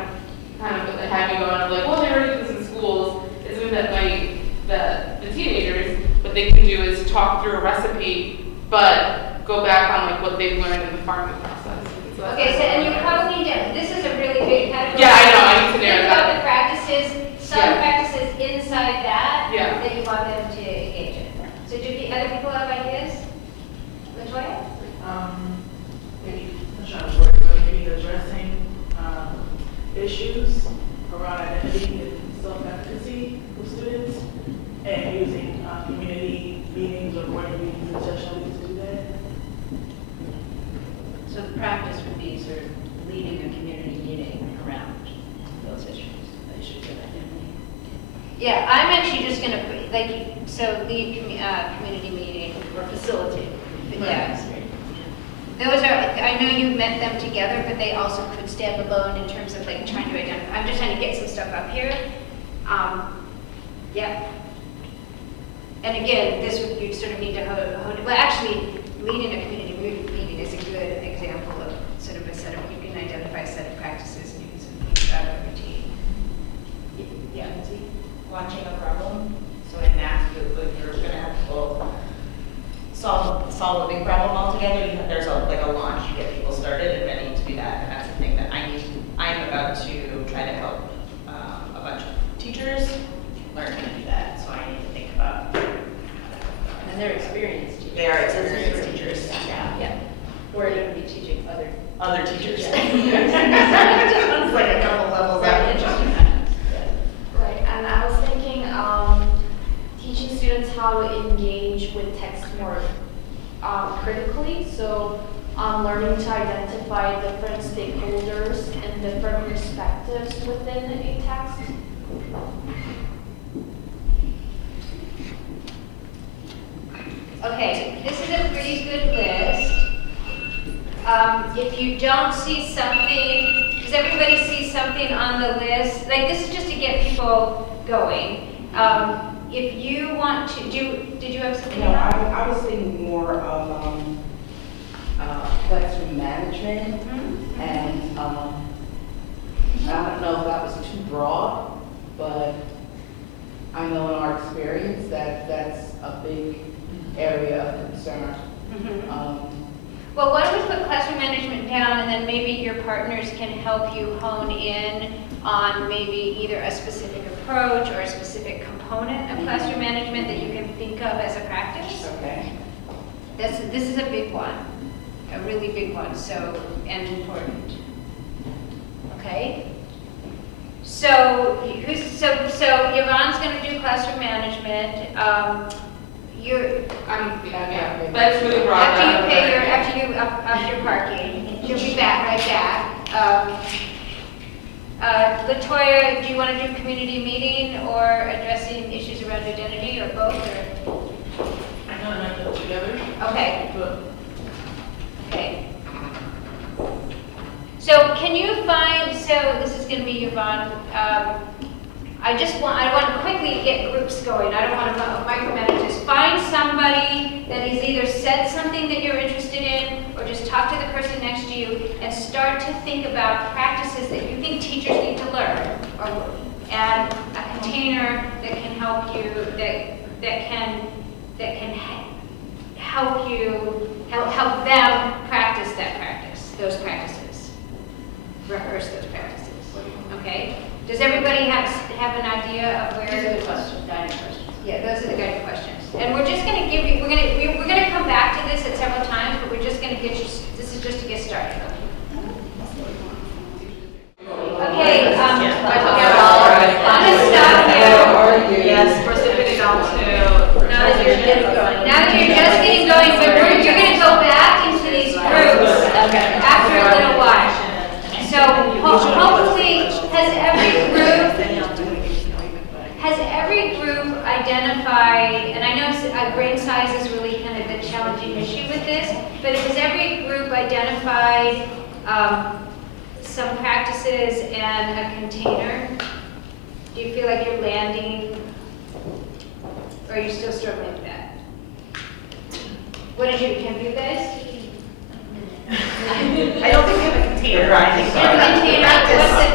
had me going of like, well, they already do this in schools. It's something that the teenagers, what they can do is talk through a recipe, but go back on like what they've learned in the farming process. So that's Okay, so and you probably need to, this is a really big category. Yeah, I know, I need to narrow Think that. about the practices, some practices inside that you want them to engage in. So do the other people have ideas? LaToya? Maybe, I'm trying to work, but maybe addressing issues around identity and self-efficacy with students, and using community meetings or board meetings intentionally to do that. So the practice would be sort of leading a community meeting around those issues of identity. Yeah, I'm actually just gonna, lead community meeting. Or facilitate. Yeah. Those are, I know you met them together, but they also could stand alone in terms of like trying to identify. I'm just trying to get some stuff up here. Yeah. And again, you'd sort of need to hone it. Well, actually, leading a community meeting is a good example of sort of a set of, you can identify a set of practices and you can sort of think about a routine. Yeah, launching a problem. So in that, if you're going to have people solve a big problem all together, there's a launch, you get people started and ready to do that. And that's the thing that I'm about to try to help a bunch of teachers learn how to do that. So I need to think about. And they're experienced teachers. They are experienced teachers. Yeah. Or they're going to be teaching other teachers. Yeah. Just like a couple levels Very out. interesting. Right, and I was thinking teaching students how to engage with text more critically. So learning to identify different stakeholders and different perspectives within a text. Okay, this is a pretty good list. If you don't see something, does everybody see something on the list? Like, this is just to get people going. If you want to did you have something No, else? I was thinking more of classroom management, and I don't know if that was too broad, but I know in our experience that that's a big area of concern. Well, why don't we put classroom management down, and then maybe your partners can help you hone in on maybe either a specific approach or a specific component of classroom management that you can think of as a practice. Okay. This is a big one, a really big one, and important. Okay? So Yvonne's going to do classroom management. That's really broad. After you up your parking, you'll be right back. Latoya, do you want to do community meeting or addressing issues around identity or both? Or? I know, and I put together. Okay. Okay. So can you find, so this is going to be Yvonne, I want to quickly get groups going. I don't want to micromanage this. Find somebody that has either said something that you're interested in or just talk to the person next to you and start to think about practices that you think teachers need to learn, or add a container that can help you, that can help you, help them practice those practices, rehearse those practices, okay? Does everybody have an idea of where? These are the questions, guiding questions. Yeah, those are the guiding questions. And we're just going to give you, we're going to come back to this at several times, but we're just going to get you, this is just to get started. Okay, I'm going to stop you. Yes, first we're getting down to. Now that you're just getting going, but you're going to go back into these groups after a little while. So hopefully, has every group identified, and I know brain size is really kind of the challenging issue with this, but has every group identified some practices and a container? Do you feel like you're landing, or are you still struggling with that? What did you, can you guys? I don't think we have a container. I think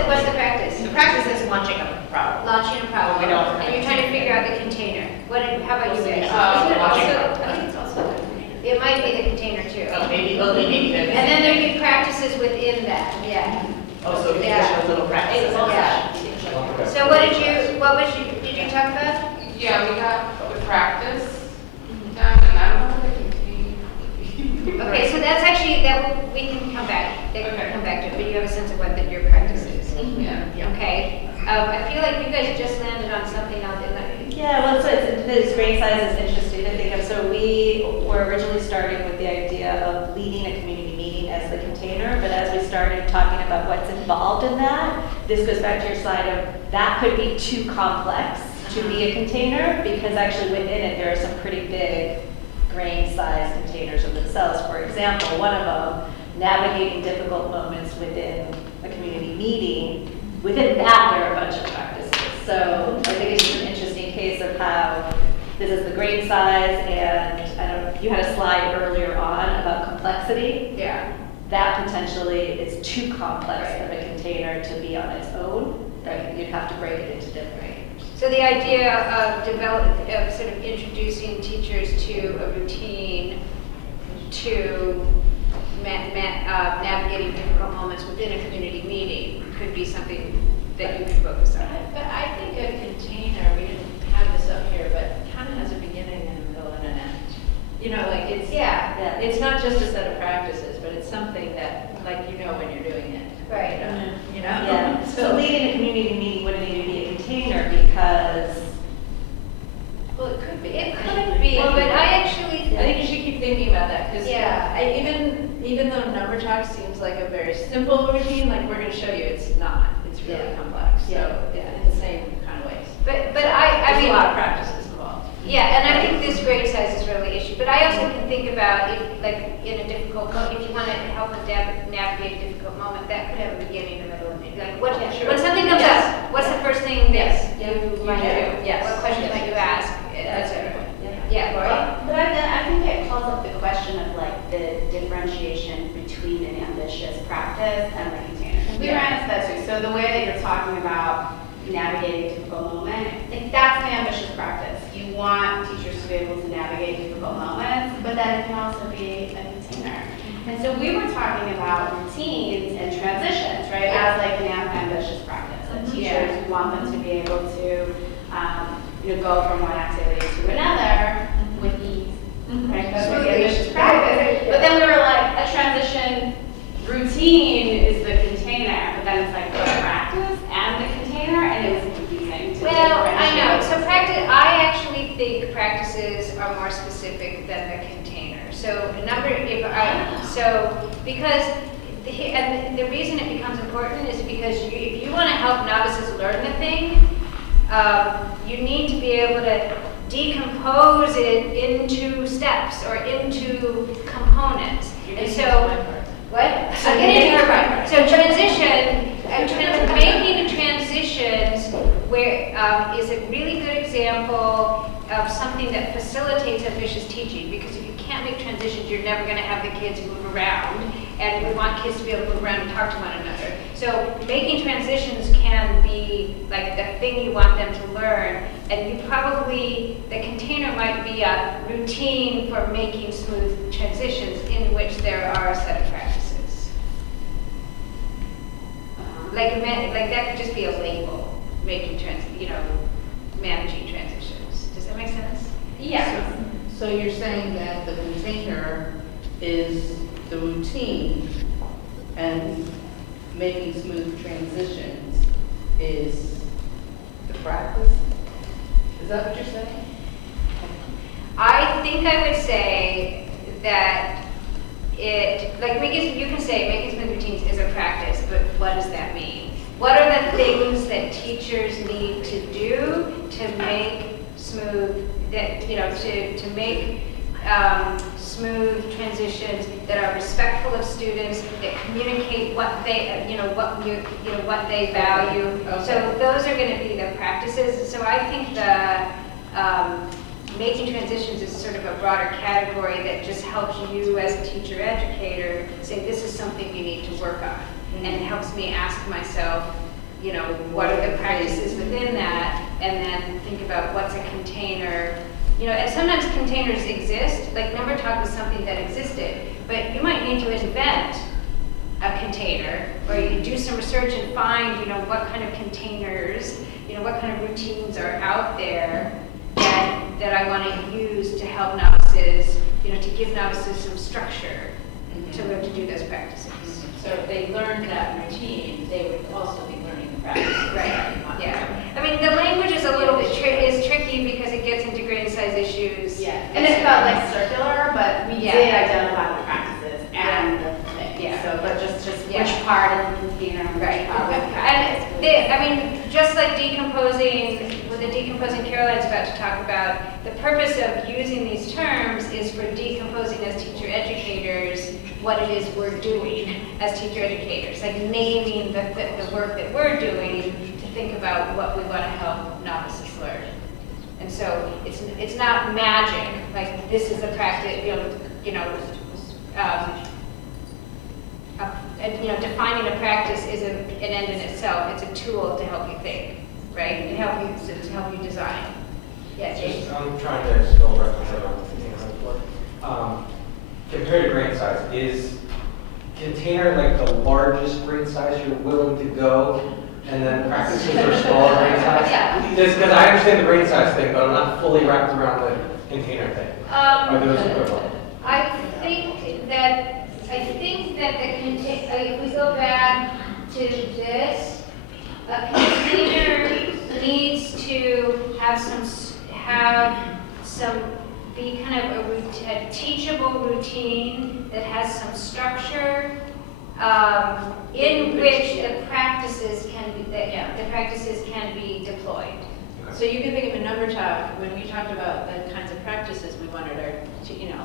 What's the practice? the practice is launching a problem. Launching a problem. We don't have And you're trying to figure out the container. How about you guys? I think it's also the container. It might be the container too. maybe And then there'd be practices within that, yeah. Oh, so Yeah. little practices. Yeah. So did you talk about? Yeah, we got the practice done, and I don't know what the contain. Okay, so that's actually, we can come back, come back to it, but you have a sense of what your practice is. Yeah. Okay. I feel like you guys just landed on something out there. Yeah, well, this brain size is interesting to think of. So we were originally starting with the idea of leading a community meeting as the container, but as we started talking about what's involved in that, this goes back to your slide of that could be too complex to be a container, because actually within it there are some pretty big brain size containers of themselves. For example, one of them, navigating difficult moments within a community meeting. Within that, there are a bunch of practices. So I think it's just an interesting case of how this is the grain size, and I don't know, you had a slide earlier on about complexity. Yeah. That potentially is too complex of a container to be on its own. That you'd have to break it into different. So the idea of sort of introducing teachers to a routine to navigating difficult moments within a community meeting could be something that you could focus on. But I think a container, we didn't have this up here, but kind of has a beginning and a middle and an end. You know, like it's, it's not just a set of practices, but it's something that, like, you know when you're doing it. Right. You know? Yeah. So leading a community meeting wouldn't need to be a container because. Well, it could be. It could be, but I actually I think you should keep thinking about that, because even though number talk seems like a very simple routine, like we're going to show you, it's not. It's really complex. So in the same kind of ways. But So I there's mean, a lot of practices involved. yeah, and I think this grade size is really the issue. But I also can think about if, like, in a difficult moment, if you want to help them navigate a difficult moment, that could have a beginning, a middle, and end. Like, when something comes up, what's the first thing that you might do? Yes. What questions might you ask? That's right. Yeah, Lori? But I think it calls up the question of like the differentiation between an ambitious practice and the container. We ran into that too. So the way that you're talking about navigating a difficult moment, like that's an ambitious practice. You want teachers to be able to navigate difficult moments, but then it can also be a container. And so we were talking about routines and transitions, right, as like an ambitious practice. And teachers want them to be able to go from one activity to another with ease. Right? That's like ambitious practice. But then we were like, a transition routine is the container, but then it's like the practice and the container, and it was confusing to Well, I know. differentiate. So I actually think practices are more specific than the container. So because and the reason it becomes important is because if you want to help novices learn the thing, you need to be able to decompose it into steps or into components. And so, what? I'm getting to her part. So transition, making transitions is a really good example of something that facilitates ambitious teaching, because if you can't make transitions, you're never going to have the kids move around, and we want kids to be able to move around and talk to one another. So making transitions can be like the thing you want them to learn, and the container might be a routine for making smooth transitions in which there are a set of practices. Like that could just be a label, managing transitions. Does that make sense? Yeah. So you're saying that the container is the routine and making smooth transitions is the practice? Is that what you're saying? I think I would say that you can say making smooth routines is a practice, but what does that mean? What are the things that teachers need to do to make smooth, to make smooth transitions that are respectful of students, that communicate what they, what they value. Okay. So those are going to be the practices. So I think the making transitions is sort of a broader category that just helps you as a teacher educator say this is something you need to work on. And it helps me ask myself, what are the practices within that, and then think about what's a container. And sometimes containers exist, like Number Talk was something that existed, but you might need to invent a container, or you do some research and find, what kind of containers, what kind of routines are out there that I want to use to help novices, to give novices some structure to do those practices. So if they learned that routine, they would also be learning the practice. Right, yeah. I mean, the language is a little bit tricky because it gets into grain size issues. Yeah, and it felt like circular, but we did identify the practices and the things. Yeah. So, but just which part of the container, and which part was the practice. And just like the decomposing Caroline's about to talk about, the purpose of using these terms is for decomposing as teacher educators what it is we're doing as teacher educators, like naming the work that we're doing to think about what we want to help novices learn. And so it's not magic, like this is a practice, defining a practice isn't an end in itself, it's a tool to help you think, right? And to help you design. Yeah, James? I'm trying to still reconcile what I'm thinking about. Compared to grain size, is container like the largest grain size you're willing to go, and then practices are smaller grain size? Yeah. Because I understand the grain size thing, but I'm not fully wrapped around the container thing. Are those equivalent? I think that if we go back to this, a container needs to be kind of a teachable routine that has some structure, in which the practices can be deployed. So you can think of a Number Talk, when we talked about the kinds of practices we wanted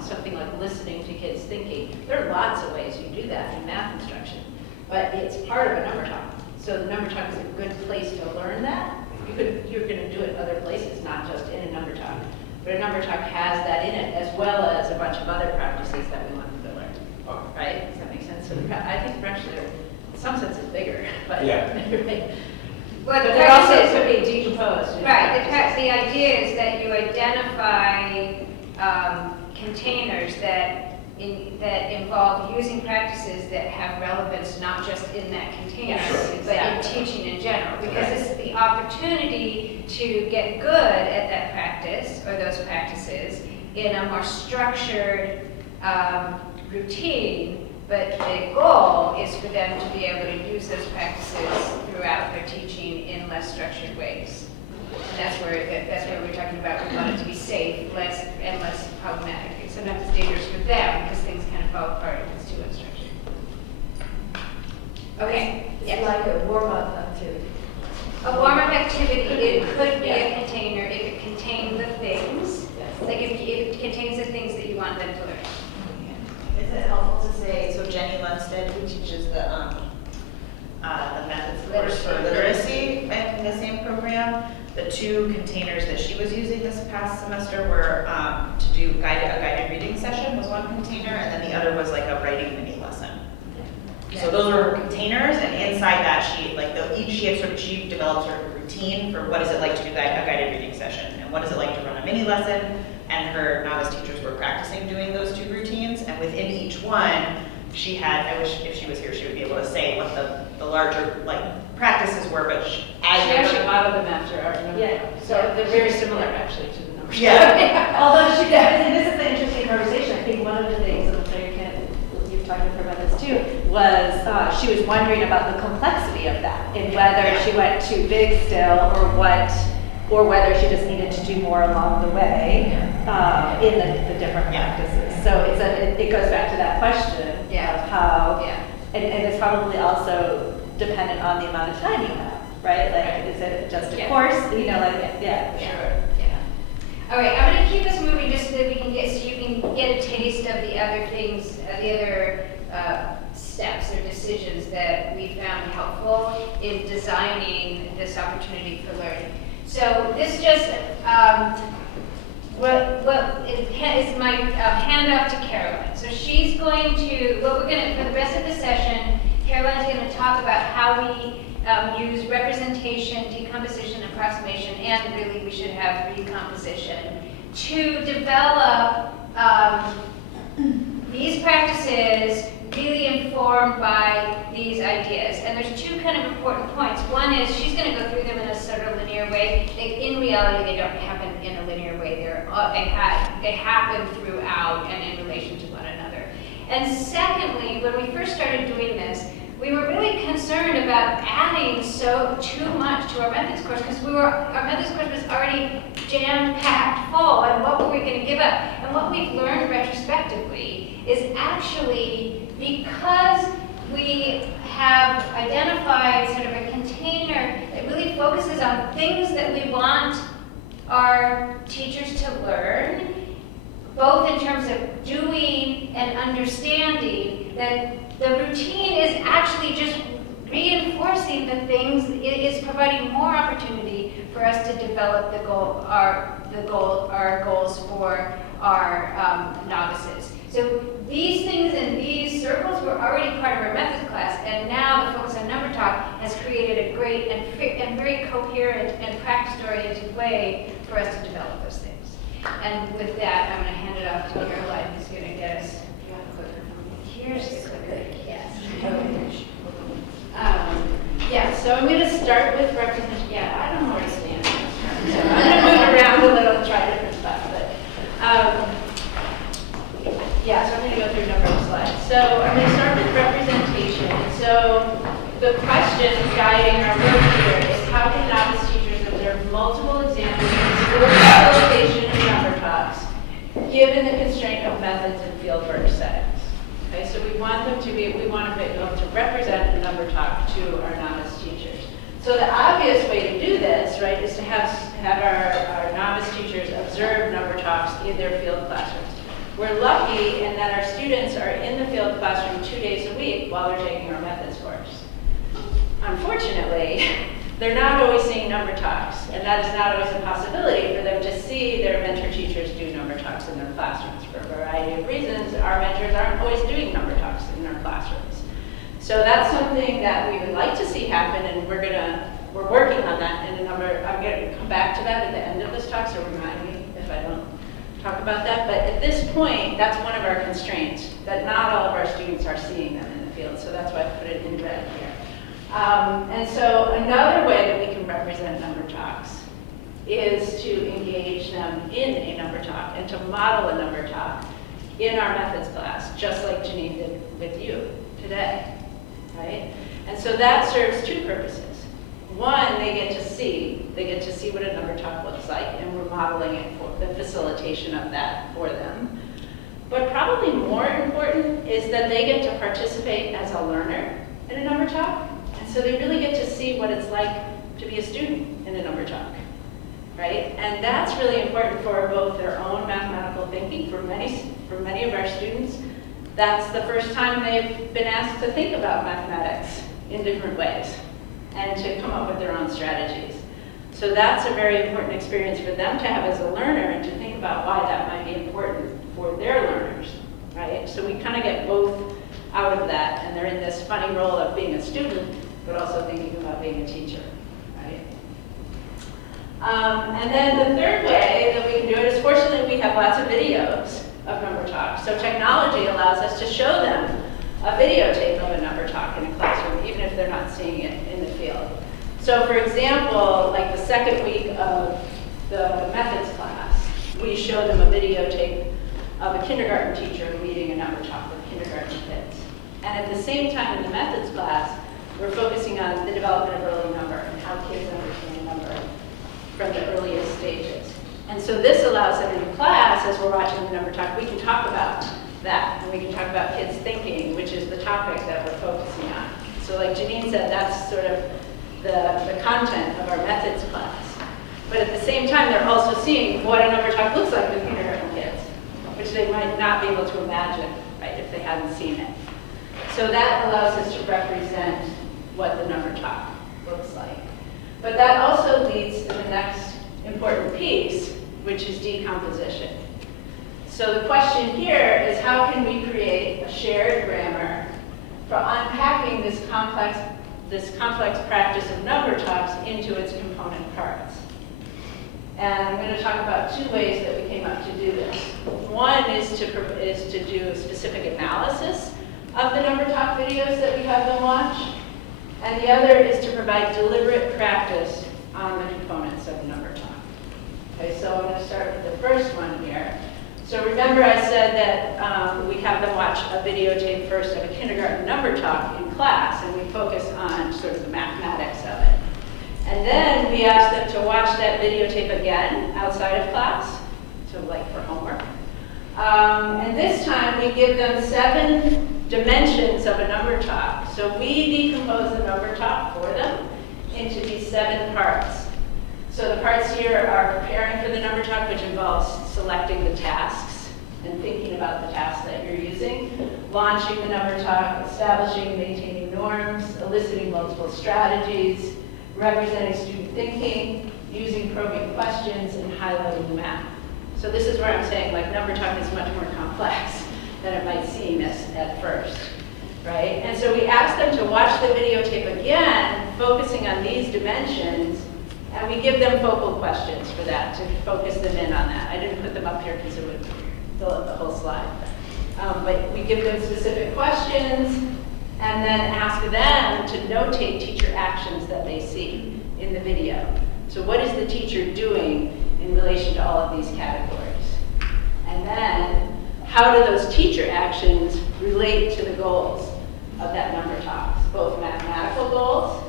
something like listening to kids thinking. There are lots of ways you do that in math instruction, but it's part of a Number Talk. So the Number Talk is a good place to learn that. You're going to do it other places, not just in a Number Talk. But a Number Talk has that in it, as well as a bunch of other practices that we want them to learn. Right? Does that make sense? So I think actually, in some sense, it's bigger. But yeah. Well, but they're also could be decomposed. Right. The idea is that you identify containers that involve using practices that have relevance not just in that container, but in teaching in general. Because this is the opportunity to get good at that practice or those practices in a more structured routine. But the goal is for them to be able to use those practices throughout their teaching in less structured ways. And that's where we're talking about. We want it to be safe, less problematic. And sometimes it's dangerous for them because things kind of fall apart if it's too unstructured. Okay, It's yes. like a warm-up activity. A warm-up activity, it could be a container if it contains the things, like if it contains the things that you want them to learn. Is it helpful to say, so Jenny Lundstedt, who teaches the methods course for literacy in the same program, the two containers that she was using this past semester were to do a guided reading session was one container, and then the other was like a writing mini lesson. So those were her containers, and inside that she developed sort of a routine for what is it like to do a guided reading session, and what is it like to run a mini lesson, and her novice teachers were practicing doing those two routines, and within each one, she had, I wish if she was here, she would be able to say what the larger practices were, but She actually modeled them after our number. Yeah. So they're very similar actually to the numbers. Yeah. Although she did, and this is the interesting conversation. I think one of the things, and I'm sure you've talked with her about this too, was she was wondering about the complexity of that, and whether she went too big still, or whether she just needed to do more along the way in the different practices. So it goes back to that question of how, and it's probably also dependent on the amount of time you have, right? Like, is it just a course? Sure. Yeah. All right, I'm going to keep us moving just so that you can get a taste of the other things, the other steps or decisions that we found helpful in designing this opportunity for learning. So this just is my handoff to Caroline. So she's going to, for the rest of the session, Caroline's going to talk about how we use representation, decomposition, approximation, and really we should have recomposition to develop these practices really informed by these ideas. And there's two kind of important points. One is she's going to go through them in a sort of linear way. In reality, they don't happen in a linear way. They happen throughout and in relation to one another. And secondly, when we first started doing this, we were really concerned about adding too much to our methods course because our methods course was already jam-packed full, and what were we going to give up? And what we've learned retrospectively is actually because we have identified sort of a container that really focuses on things that we want our teachers to learn, both in terms of doing and understanding, that the routine is actually just reinforcing the things, it is providing more opportunity for us to develop our goals for our novices. So these things in these circles were already part of our methods class, and now the focus on number talk has created a great and very coherent and practice-oriented way for us to develop those things. And with that, I'm going to hand it off to Caroline, who's going to get us. Here's the clicker. Yes. So I'm going to start with representation. Yeah, I don't know where to stand. So I'm going to move around a little and try different stuff. But so I'm going to go through a number of slides. So I'm going to start with representation. So the question guiding our work here is how can novice teachers observe multiple examples of school facilitation and number talks given the constraint of methods and fieldwork settings? Okay, so we want to be able to represent a number talk to our novice teachers. So the obvious way to do this, right, is to have our novice teachers observe number talks in their field classrooms. We're lucky in that our students are in the field classroom 2 days a week while they're taking our methods course. Unfortunately, they're not always seeing number talks, and that is not always a possibility for them to see their mentor teachers do number talks in their classrooms. For a variety of reasons, our mentors aren't always doing number talks in their classrooms. So that's something that we would like to see happen, and we're working on that in a number. I'm going to come back to that at the end of this talk, so remind me if I don't talk about that. But at this point, that's one of our constraints, that not all of our students are seeing them in the field. So that's why I put it in red here. And so another way that we can represent number talks is to engage them in a number talk and to model a number talk in our methods class, just like Janine did with you today, right? And so that serves two purposes. One, they get to see what a number talk looks like, and we're modeling it for the facilitation of that for them. But probably more important is that they get to participate as a learner in a number talk. And so they really get to see what it's like to be a student in a number talk, right? And that's really important for both their own mathematical thinking. For many of our students, that's the first time they've been asked to think about mathematics in different ways and to come up with their own strategies. So that's a very important experience for them to have as a learner and to think about why that might be important for their learners, right? So we kind of get both out of that, and they're in this funny role of being a student, but also thinking about being a teacher, right? And then the third way that we can do it is, fortunately, we have lots of videos of number talk. So technology allows us to show them a videotape of a number talk in a classroom, even if they're not seeing it in the field. So for example, like the second week of the methods class, we showed them a videotape of a kindergarten teacher leading a number talk with kindergarten kids. And at the same time in the methods class, we're focusing on the development of early number and how kids understand number from the earliest stages. And so this allows them in class, as we're watching the number talk, we can talk about that. And we can talk about kids thinking, which is the topic that we're focusing on. So like Janine said, that's sort of the content of our methods class. But at the same time, they're also seeing what a number talk looks like with kindergarten kids, which they might not be able to imagine, right, if they hadn't seen it. So that allows us to represent what the number talk looks like. But that also leads to the next important piece, which is decomposition. So the question here is, how can we create a shared grammar for unpacking this complex practice of number talks into its component parts? And I'm going to talk about two ways that we came up to do this. One is to do a specific analysis of the number talk videos that we have them watch. And the other is to provide deliberate practice on the components of the number talk. Okay, so I'm going to start with the first one here. So remember I said that we have them watch a videotape first of a kindergarten number talk in class, and we focus on sort of the mathematics of it. And then we ask them to watch that videotape again outside of class, so like for homework. And this time we give them 7 dimensions of a number talk. So we decompose the number talk for them into these 7 parts. So the parts here are preparing for the number talk, which involves selecting the tasks and thinking about the tasks that you're using, launching the number talk, establishing and maintaining norms, eliciting multiple strategies, representing student thinking, using probing questions, and highlighting the math. So this is where I'm saying, like, number talk is much more complex than it might seem at first, right? And so we ask them to watch the videotape again, focusing on these dimensions, and we give them focal questions for that, to focus them in on that. I didn't put them up here because it would fill up the whole slide. But we give them specific questions, and then ask them to notate teacher actions that they see in the video. So what is the teacher doing in relation to all of these categories? And then, how do those teacher actions relate to the goals of that number talks? Both mathematical goals,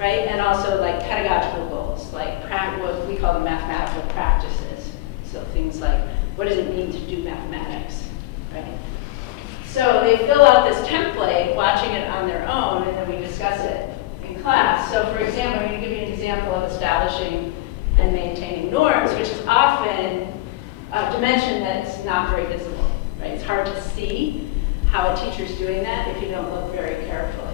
right, and also like pedagogical goals, like what we call the mathematical practices. So things like, what does it mean to do mathematics, right? So they fill out this template, watching it on their own, and then we discuss it in class. So for example, I'm going to give you an example of establishing and maintaining norms, which is often a dimension that's not very visible, right? It's hard to see how a teacher's doing that if you don't look very carefully.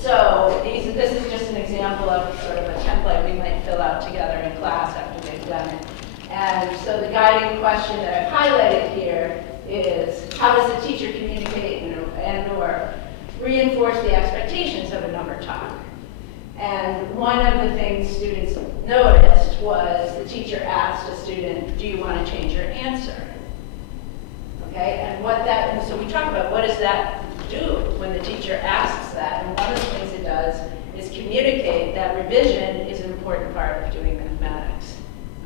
So this is just an example of sort of a template we might fill out together in class after they've done it. And so the guiding question that I've highlighted here is, how does the teacher communicate and or reinforce the expectations of a number talk? And one of the things students noticed was the teacher asked a student, do you want to change your answer? Okay, and so we talk about what does that do when the teacher asks that, and one of the things it does is communicate that revision is an important part of doing mathematics.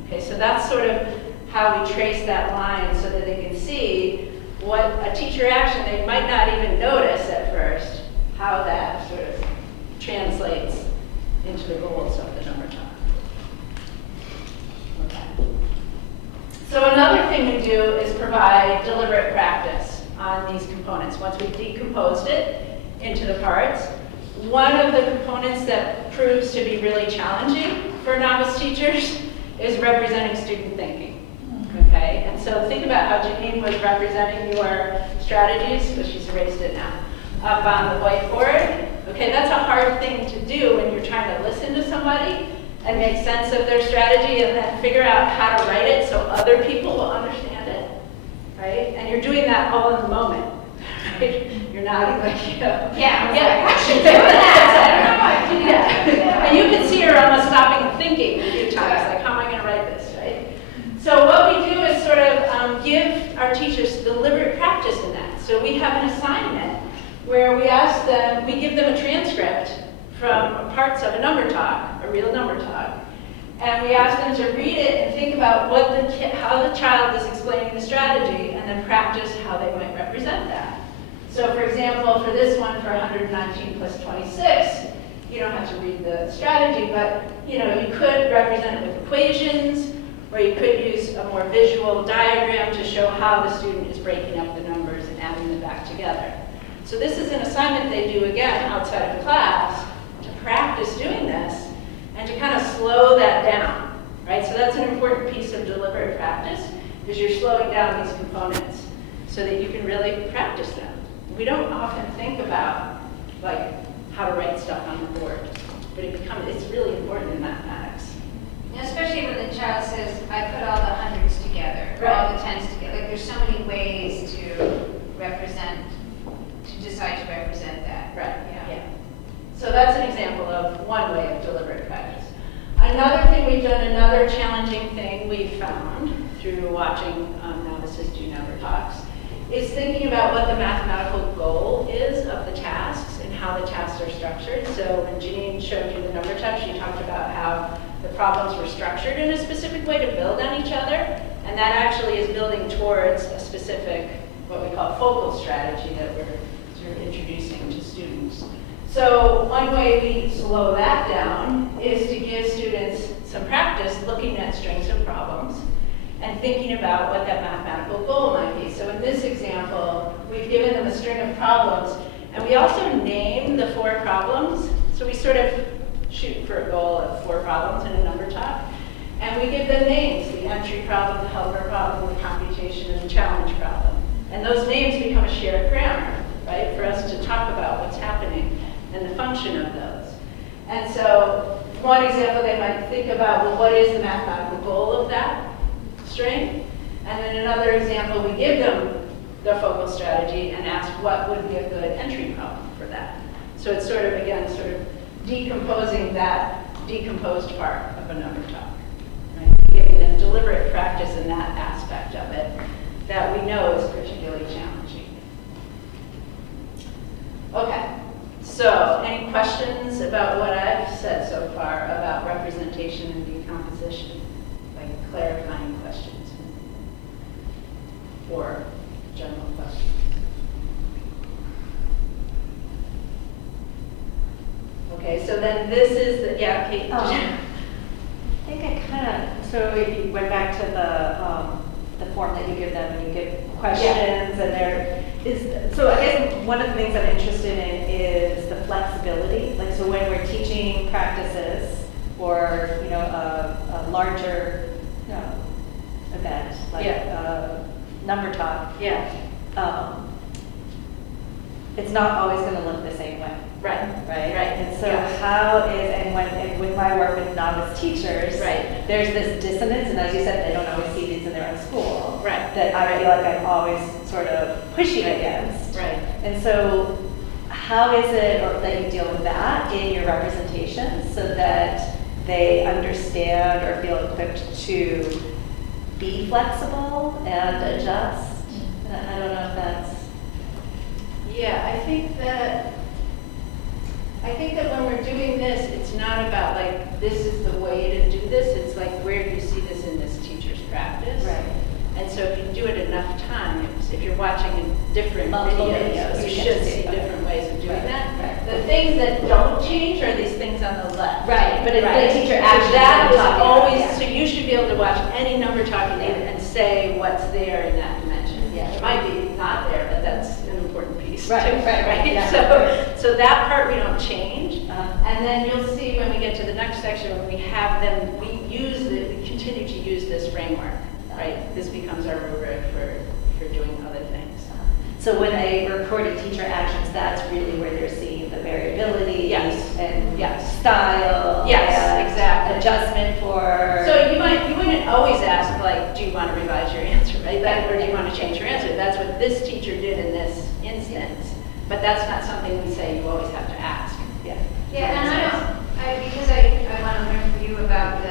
Okay, so that's sort of how we trace that line so that they can see what a teacher action they might not even notice at first, how that sort of translates into the goals of the number talk. Okay. So another thing we do is provide deliberate practice on these components. Once we've decomposed it into the parts. One of the components that proves to be really challenging for novice teachers is representing student thinking. Okay, and so think about how Janine was representing your strategies, so she's erased it now, up on the whiteboard. Okay, that's a hard thing to do when you're trying to listen to somebody and make sense of their strategy and then figure out how to write it so other people will understand it, right? And you're doing that all in the moment, right? You're nodding like, you know. Yeah, I should do that. I don't know, Yeah. And you can see her almost stopping and thinking a few times, like, how am I going to write this, right? So what we do is sort of give our teachers deliberate practice in that. So we have an assignment where we ask them, we give them a transcript from parts of a number talk, a real number talk, and we ask them to read it and think about how the child is explaining the strategy, and then practice how they might represent that. So for example, for this one, for 119 plus 26, you don't have to read the strategy, but you could represent it with equations, or you could use a more visual diagram to show how the student is breaking up the numbers and adding them back together. So this is an assignment they do again outside of class to practice doing this and to kind of slow that down, right? So that's an important piece of deliberate practice, is you're slowing down these components so that you can really practice them. We don't often think about like how to write stuff on the board, but it's really important in mathematics. And especially when the child says, I put all the hundreds together, or all the tens together. Like, there's so many ways to decide to represent that. Right, yeah. So that's an example of one way of deliberate practice. Another thing we've done, another challenging thing we've found through watching novices do number talks, is thinking about what the mathematical goal is of the tasks and how the tasks are structured. So when Janine showed you the number talk, she talked about how the problems were structured in a specific way to build on each other, and that actually is building towards a specific, what we call focal strategy that we're sort of introducing to students. So one way we slow that down is to give students some practice looking at strings of problems and thinking about what that mathematical goal might be. So in this example, we've given them a string of problems, and we also name the 4 problems. So we sort of shoot for a goal of 4 problems in a number talk, and we give them names: the entry problem, the helper problem, the computation, and the challenge problem. And those names become a shared grammar, right, for us to talk about what's happening and the function of those. And so one example, they might think about, well, what is the mathematical goal of that string? And then another example, we give them the focal strategy and ask what would be a good entry problem for that. So it's sort of, again, sort of decomposing that decomposed part of a number talk, right? Giving them deliberate practice in that aspect of it that we know is particularly challenging. Okay, so any questions about what I've said so far about representation and decomposition? Like clarifying questions or general questions? Okay, so then this is the, yeah, Kate. I think I kind of, so if you went back to the form that you give them, and you give questions, and there is, so I guess one of the things I'm interested in is the flexibility. Like, so when we're teaching practices or, a larger, event, like number talk, it's not always going to look the same way. Right. And so how is, and with my work with novice teachers, there's this dissonance, and as you said, they don't always see these in their own school, that I feel like I'm always sort of pushing against. And so how is it that you deal with that in your representation so that they understand or feel equipped to be flexible and adjust? I don't know if that's... Yeah, I think that when we're doing this, it's not about like, this is the way to do this. It's like, where do you see this in this teacher's practice? And so if you do it enough times, if you're watching different videos, you should see different ways of doing that. The things that don't change are these things on the left. But if the teacher actually that is always, so you should be able to watch any number talking and say what's there in that dimension. It might be not there, but that's an important piece too. So that part we don't change. And then you'll see when we get to the next section, when we have them, we continue to use this framework, right? This becomes our rubric for doing other things. So when they reported teacher actions, that's really where they're seeing the variability Yes. and Yes. style. Yes, and exactly. Adjustment for. So you wouldn't always ask, like, do you want to revise your answer, right? Or do you want to change your answer? That's what this teacher did in this instance. But that's not something we say you always have to ask. Yeah. Yeah, and because I want to learn from you about the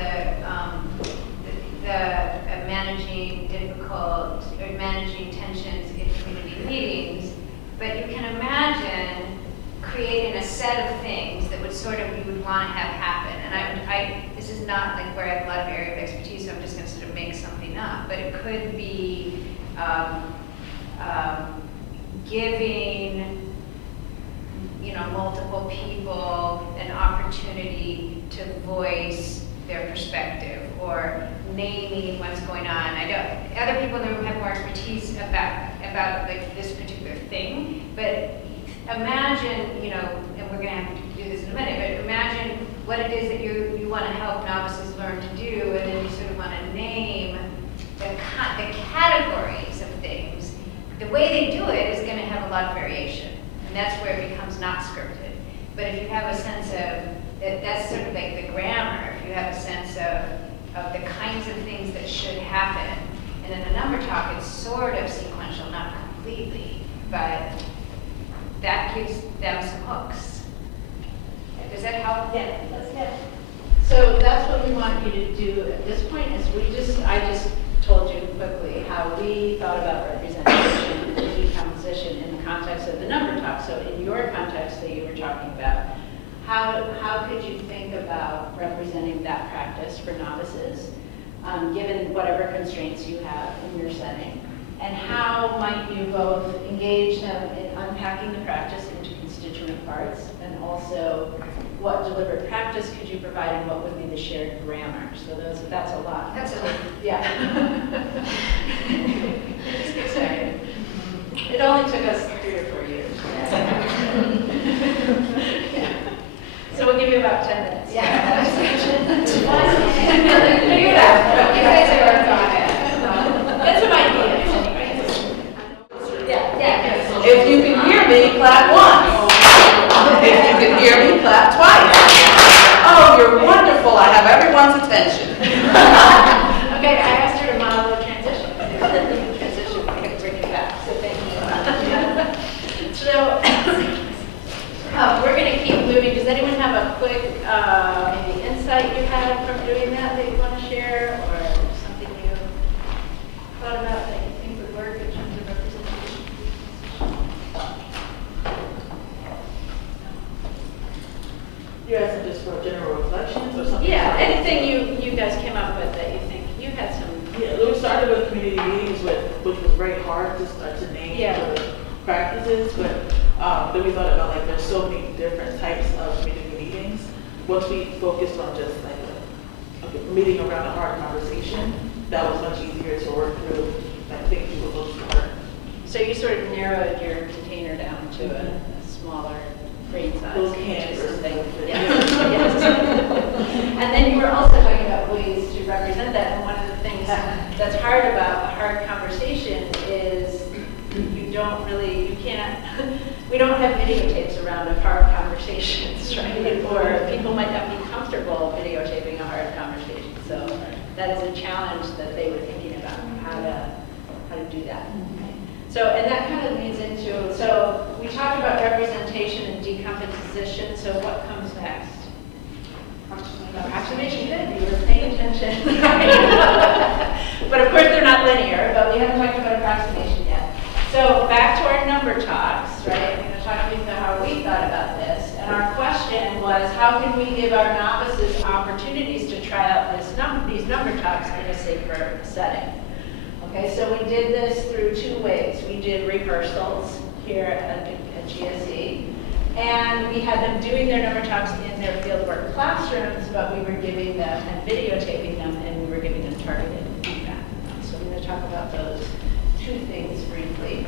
managing difficult, or managing tensions in community meetings, but you can imagine creating a set of things that would sort of, you would want to have happen. And this is not like where I have a lot of area of expertise, so I'm just going to sort of make something up, but it could be giving, multiple people an opportunity to voice their perspective, or naming what's going on. I know other people in the room have more expertise about like this particular thing, but imagine, and we're going to have to do this in a minute, but imagine what it is that you want to help novices learn to do, and then you sort of want to name the categories of things. The way they do it is going to have a lot of variation, and that's where it becomes not scripted. But if you have a sense of, that's sort of like the grammar, if you have a sense of the kinds of things that should happen, and in the number talk, it's sort of sequential, not completely, but that gives them some hooks. Does that help? Yeah, that's good. So that's what we want you to do at this point, is I just told you quickly how we thought about representation and decomposition in the context of the number talk. So in your context that you were talking about, how could you think about representing that practice for novices, given whatever constraints you have in your setting? And how might you both engage them in unpacking the practice into constituent parts, and also what deliberate practice could you provide, and what would be the shared grammar? So that's a lot. That's a lot. Yeah. Just a second. It only took us 3 or 4 years. Yeah. So we'll give you about 10 minutes. Yeah. Figure it out. You guys are working on it. Get some ideas. Yeah. If you can hear me, clap once. If you can hear me, clap twice. Oh, you're wonderful. I have everyone's attention. Okay, I asked her to model the transition. Transition, we're going to bring it back. So thank you. So we're going to keep moving. Does anyone have a quick maybe insight you had from doing that you want to share, or something you thought about that you think would work in terms of representation? You're asking just for general reflections or something? Yeah, anything you guys came up with that you think you had some. Yeah, we started with community meetings, which was very hard to start to name the practices, but then we thought about, like, there's so many different types of community meetings. Once we focused on just like a meeting around a hard conversation, that was much easier to work through, I think, people look for. So you sort of narrowed your container down to a smaller brain size. Those cans or something. Yes. And then you were also talking about ways to represent that, and one of the things that's hard about a hard conversation is we don't have videotapes around of hard conversations, right? Or people might not be comfortable videotaping a hard conversation. So that is a challenge that they were thinking about, how to do that. So, and that kind of leads into, so we talked about representation and decomposition, so what comes next? Approximation, good, you were paying attention. But of course they're not linear, but we haven't talked about approximation yet. So back to our number talks, right? I'm going to talk about how we thought about this. And our question was, how can we give our novices opportunities to try out these number talks in a safer setting? Okay, so we did this through 2 ways. We did rehearsals here at GSE, and we had them doing their number talks in their fieldwork classrooms, but we were giving them and videotaping them, and we were giving them targeted feedback. So I'm going to talk about those 2 things briefly.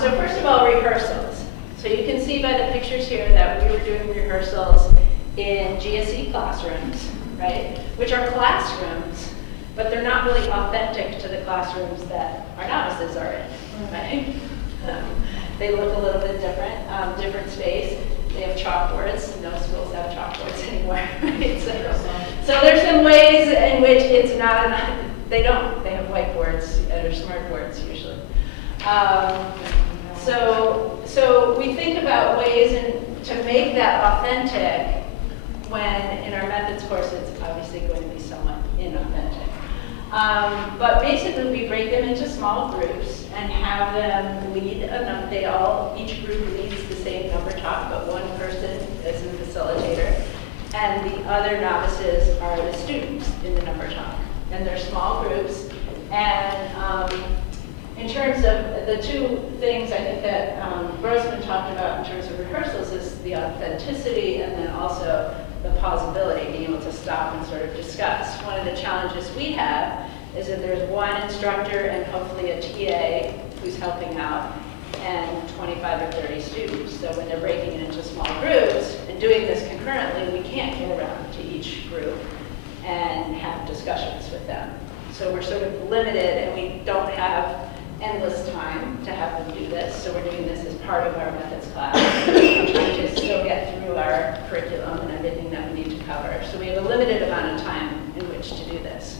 So first of all, rehearsals. So you can see by the pictures here that we were doing rehearsals in GSE classrooms, right? Which are classrooms, but they're not really authentic to the classrooms that our novices are in, right? They look a little bit different, different space. They have chalkboards. No schools have chalkboards anymore, right? So there's some ways in which it's not, they don't. They have whiteboards or smart boards usually. So we think about ways to make that authentic when in our methods course it's obviously going to be somewhat inauthentic. But basically we break them into small groups and have them lead a number. Each group leads the same number talk, but one person is the facilitator, and the other novices are the students in the number talk. And they're small groups, and in terms of the two things I think that Grossman talked about in terms of rehearsals is the authenticity and then also the pausability, being able to stop and sort of discuss. One of the challenges we have is that there's one instructor and hopefully a TA who's helping out and 25 or 30 students. So when they're breaking it into small groups and doing this concurrently, we can't get around to each group and have discussions with them. So we're sort of limited and we don't have endless time to have them do this. So we're doing this as part of our methods class. We're trying to still get through our curriculum and everything that we need to cover. So we have a limited amount of time in which to do this.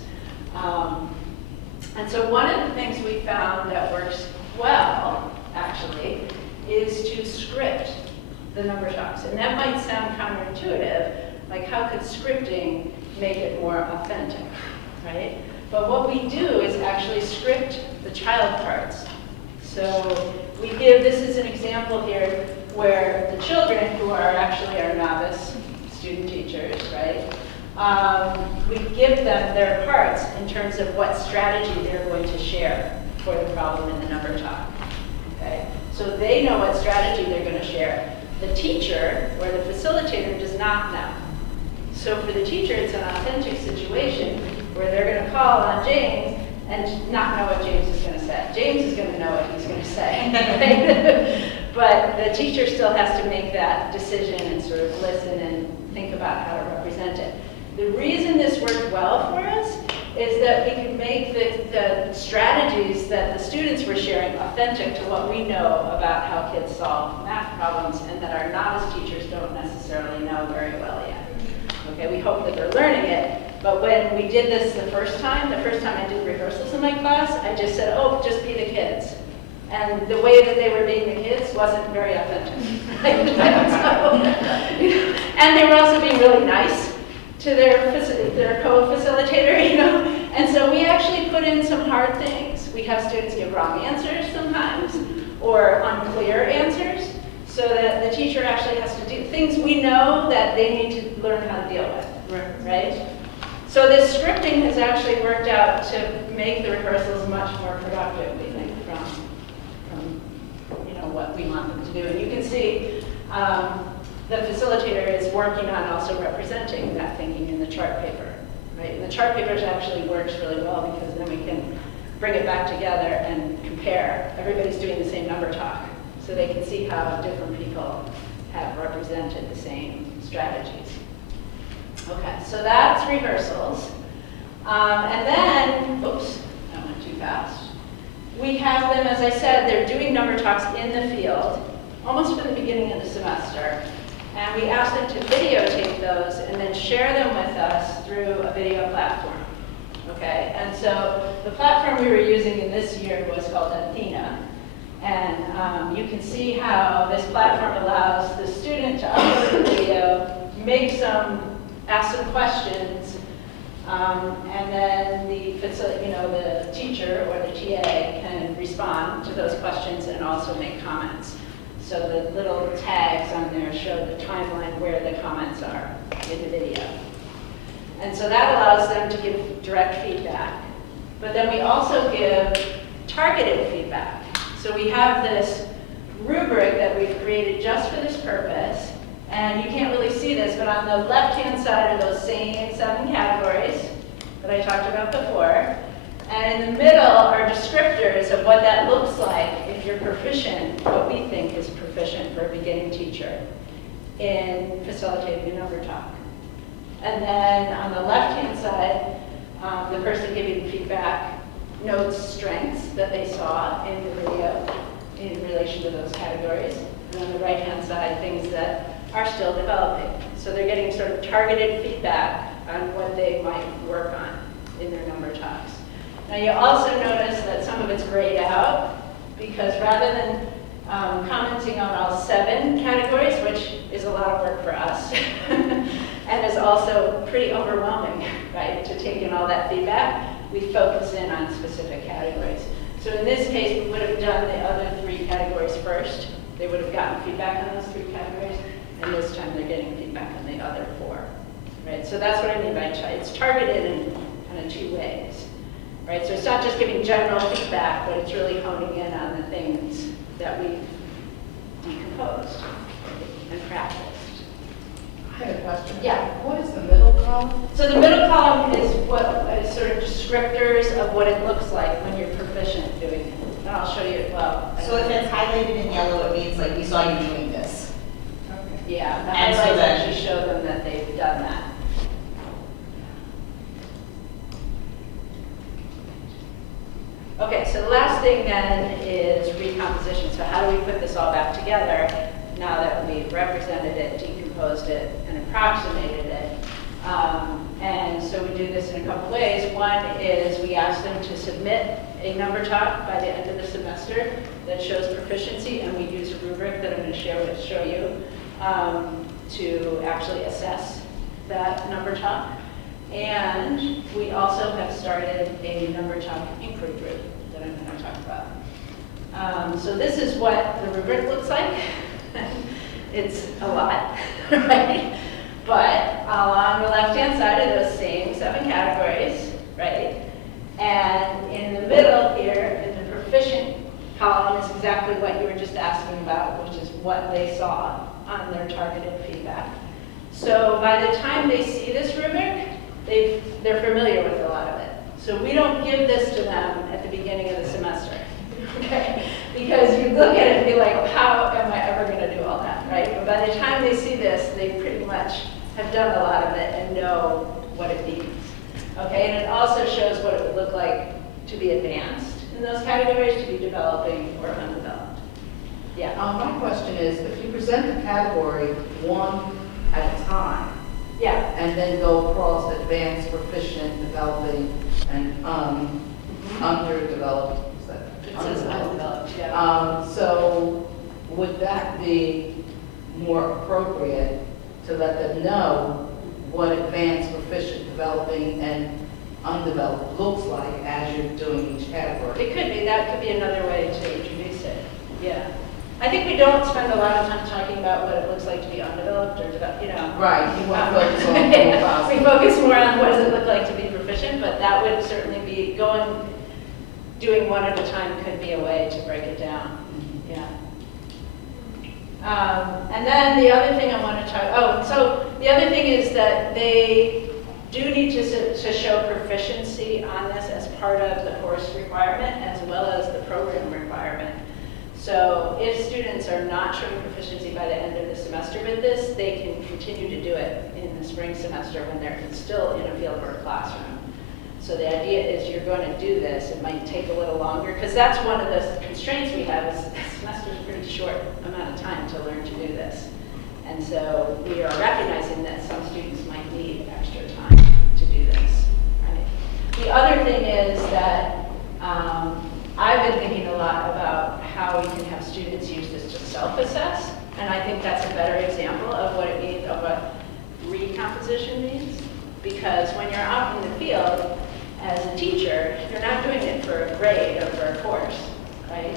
And so one of the things we found that works well, actually, is to script the number talks. And that might sound counterintuitive, like how could scripting make it more authentic, right? But what we do is actually script the child parts. So we give, this is an example here where the children who are actually our novice student teachers, right? We give them their parts in terms of what strategy they're going to share for the problem in the number talk, okay? So they know what strategy they're going to share. The teacher or the facilitator does not know. So for the teacher, it's an authentic situation where they're going to call on James and not know what James is going to say. James is going to know what he's going to say, right? But the teacher still has to make that decision and sort of listen and think about how to represent it. The reason this worked well for us is that we could make the strategies that the students were sharing authentic to what we know about how kids solve math problems and that our novice teachers don't necessarily know very well yet. Okay, we hope that they're learning it, but when we did this the first time I did rehearsals in my class, I just said, oh, just be the kids. And the way that they were being the kids wasn't very authentic. Right? And they were also being really nice to their co-facilitator, you know. And so we actually put in some hard things. We have students give wrong answers sometimes, or unclear answers, so that the teacher actually has to do things we know that they need to learn how to deal with, right? So this scripting has actually worked out to make the rehearsals much more productive, we think, from you know, what we want them to do. And you can see the facilitator is working on also representing that thinking in the chart paper, right? And the chart paper actually works really well because then we can bring it back together and compare. Everybody's doing the same number talk, so they can see how different people have represented the same strategies. Okay, so that's rehearsals. And then, oops, I went too fast. We have them, as I said, they're doing number talks in the field, almost from the beginning of the semester. And we ask them to videotape those and then share them with us through a video platform. Okay, and so the platform we were using in this year was called Athena. And you can see how this platform allows the student to upload the video, ask some questions, and then the teacher or the TA can respond to those questions and also make comments. So the little tags on there show the timeline where the comments are in the video. And so that allows them to give direct feedback. But then we also give targeted feedback. So we have this rubric that we've created just for this purpose. And you can't really see this, but on the left-hand side are those same 7 categories that I talked about before. And in the middle are descriptors of what that looks like if you're proficient, what we think is proficient for a beginning teacher in facilitating a number talk. And then on the left-hand side, the person giving feedback notes strengths that they saw in the video in relation to those categories. And on the right-hand side, things that are still developing. So they're getting sort of targeted feedback on what they might work on in their number talks. Now you also notice that some of it's grayed out because rather than commenting on all 7 categories, which is a lot of work for us, and is also pretty overwhelming, right, to take in all that feedback, we focus in on specific categories. So in this case, we would have done the other 3 categories first. They would have gotten feedback on those 3 categories, and this time they're getting feedback on the other 4, right? So that's what I mean by it's targeted in kind of 2 ways, right? So it's not just giving general feedback, but it's really honing in on the things that we've decomposed and practiced. I had a question. Yeah. What is the middle column? So the middle column is what is sort of descriptors of what it looks like when you're proficient doing it. And I'll show you, well. So if it's highlighted in yellow, it means like we saw you doing this. Yeah, the And so highlights then- actually show them that they've done that. Okay, so the last thing then is recomposition. So how do we put this all back together now that we've represented it, decomposed it, and approximated it? And so we do this in a couple ways. One is we ask them to submit a number talk by the end of the semester that shows proficiency, and we use a rubric that I'm going to show you to actually assess that number talk. And we also have started a number talk inquiry group that I'm going to talk about. So this is what the rubric looks like. It's a lot, right? But along the left-hand side are those same 7 categories, right? And in the middle here, in the proficient column, is exactly what you were just asking about, which is what they saw on their targeted feedback. So by the time they see this rubric, they're familiar with a lot of it. So we don't give this to them at the beginning of the semester, okay? Because you look at it and be like, how am I ever going to do all that, right? But by the time they see this, they pretty much have done a lot of it and know what it means, okay? And it also shows what it would look like to be advanced in those categories, to be developing or undeveloped. Yeah. My question is, if you present the category one at a time, Yeah. and then go across advanced, proficient, developing, and underdeveloped, is that? It says undeveloped, yeah. So would that be more appropriate to let them know what advanced, proficient, developing, and undeveloped looks like as you're doing each category? It could be. That could be another way to introduce it. Yeah. I think we don't spend a lot of time talking about what it looks like to be undeveloped or developed, you know. Right, you want to focus on more positive. We focus more on what does it look like to be proficient, but that would certainly be doing one at a time could be a way to break it down. Yeah. And then the other thing I want to talk, so the other thing is that they do need to show proficiency on this as part of the course requirement as well as the program requirement. So if students are not showing proficiency by the end of the semester with this, they can continue to do it in the spring semester when they're still in a fieldwork classroom. So the idea is you're going to do this. It might take a little longer because that's one of the constraints we have is the semester is a pretty short amount of time to learn to do this. And so we are recognizing that some students might need extra time to do this. Right? The other thing is that I've been thinking a lot about how we can have students use this to self-assess, and I think that's a better example of what it means, of what recomposition means. Because when you're out in the field as a teacher, you're not doing it for a grade or for a course, right?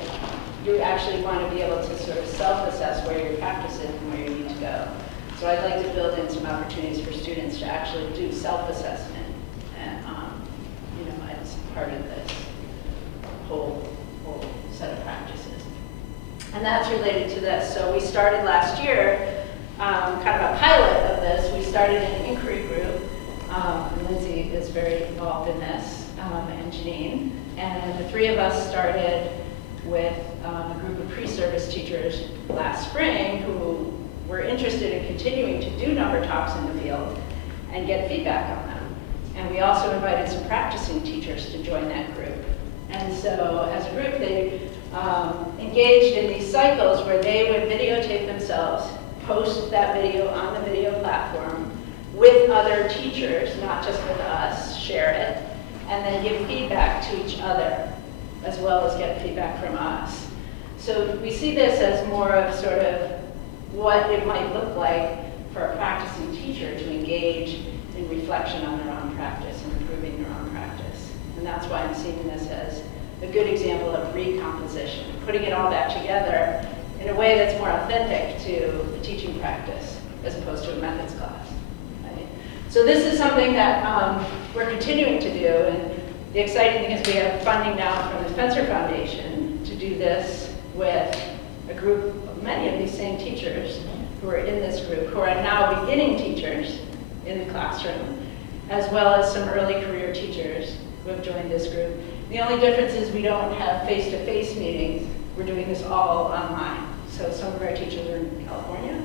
You actually want to be able to sort of self-assess where your practice is and where you need to go. So I'd like to build in some opportunities for students to actually do self-assessment, and, as part of this whole set of practices. And that's related to this. So we started last year, kind of a pilot of this. We started an inquiry group. Lindsay is very involved in this. and Janine. And the three of us started with a group of pre-service teachers last spring who were interested in continuing to do number talks in the field and get feedback on them. And we also invited some practicing teachers to join that group. And so as a group, they engaged in these cycles where they would videotape themselves, post that video on the video platform with other teachers, not just with us, share it, and then give feedback to each other, as well as get feedback from us. So we see this as more of sort of what it might look like for a practicing teacher to engage in reflection on their own practice and improving their own practice. And that's why I'm seeing this as a good example of recomposition, putting it all back together in a way that's more authentic to the teaching practice as opposed to a methods class. Right? So this is something that we're continuing to do, and the exciting thing is we have funding now from the Spencer Foundation to do this with a group of many of these same teachers who are in this group, who are now beginning teachers in the classroom, as well as some early career teachers who have joined this group. The only difference is we don't have face-to-face meetings. We're doing this all online. So some of our teachers are in California,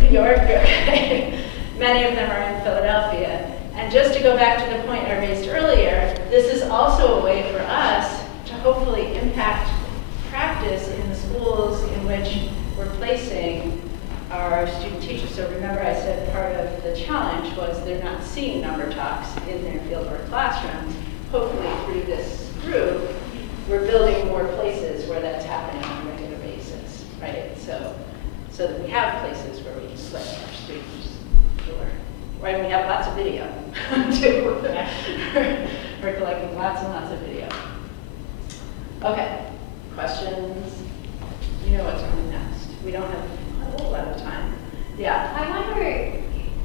New York, okay. Many of them are in Philadelphia. And just to go back to the point I raised earlier, this is also a way for us to hopefully impact practice in the schools in which we're placing our student teachers. So remember I said part of the challenge was they're not seeing number talks in their fieldwork classrooms. Hopefully through this group, we're building more places where that's happening on a regular basis, right? So that we have places where we can select our students to learn. Right, we have lots of video too. We're collecting lots and lots of video. Okay, questions? You know what's coming next. We don't have a whole lot of time. Yeah. I wonder,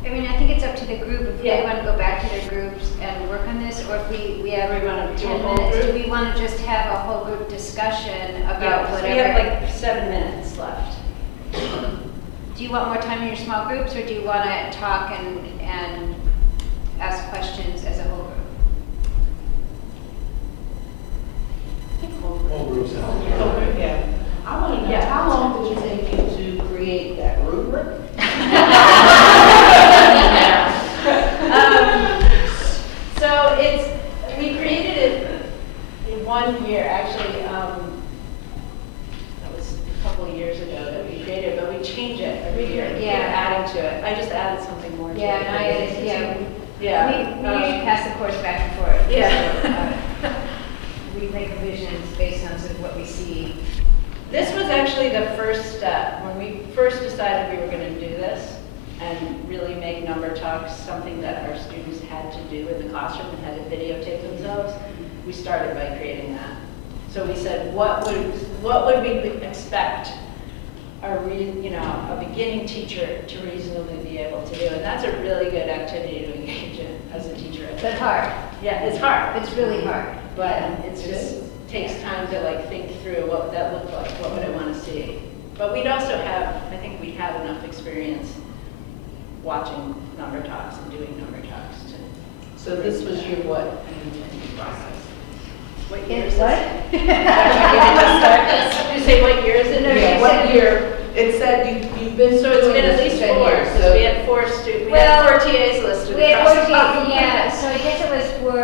I mean, I think it's up to the group if they want to go back to their groups and work on this, or if we have want to do a 10 whole minutes. group? Do we want to just have a whole group discussion about whatever? We have like 7 minutes left. Do you want more time in your small groups, or do you want to talk and ask questions as a whole group? Whole groups out. Yeah. I want to know, how long did it take you to create that rubric? So we created it in 1 year, actually. That was a couple of years ago that we created it, but we change it every year. Yeah. We're adding to it. I just added something more to it. Yeah, and I added, Yeah. We usually pass the course back and forth. Yeah. So, we make revisions based on sort of what we see. This was actually the first step. When we first decided we were going to do this and really make number talks something that our students had to do in the classroom and had to videotape themselves, we started by creating that. So we said, what would we expect a beginning teacher to reasonably be able to do? And that's a really good activity to engage in as a teacher. But hard. Yeah, it's hard. It's really hard. But it just takes time to think through what would that look like, what would I want to see. But we'd also I think we'd have enough experience watching number talks and doing number talks to. So this was your what process? What year is What? this? Did you say what year is it? No, Yeah, you what said- year? It said you've been So it's doing been at this least 10 4, years, because we had 4 students, we had 4 TAs listed. We had across 4 the teams, yeah, so I guess it was for.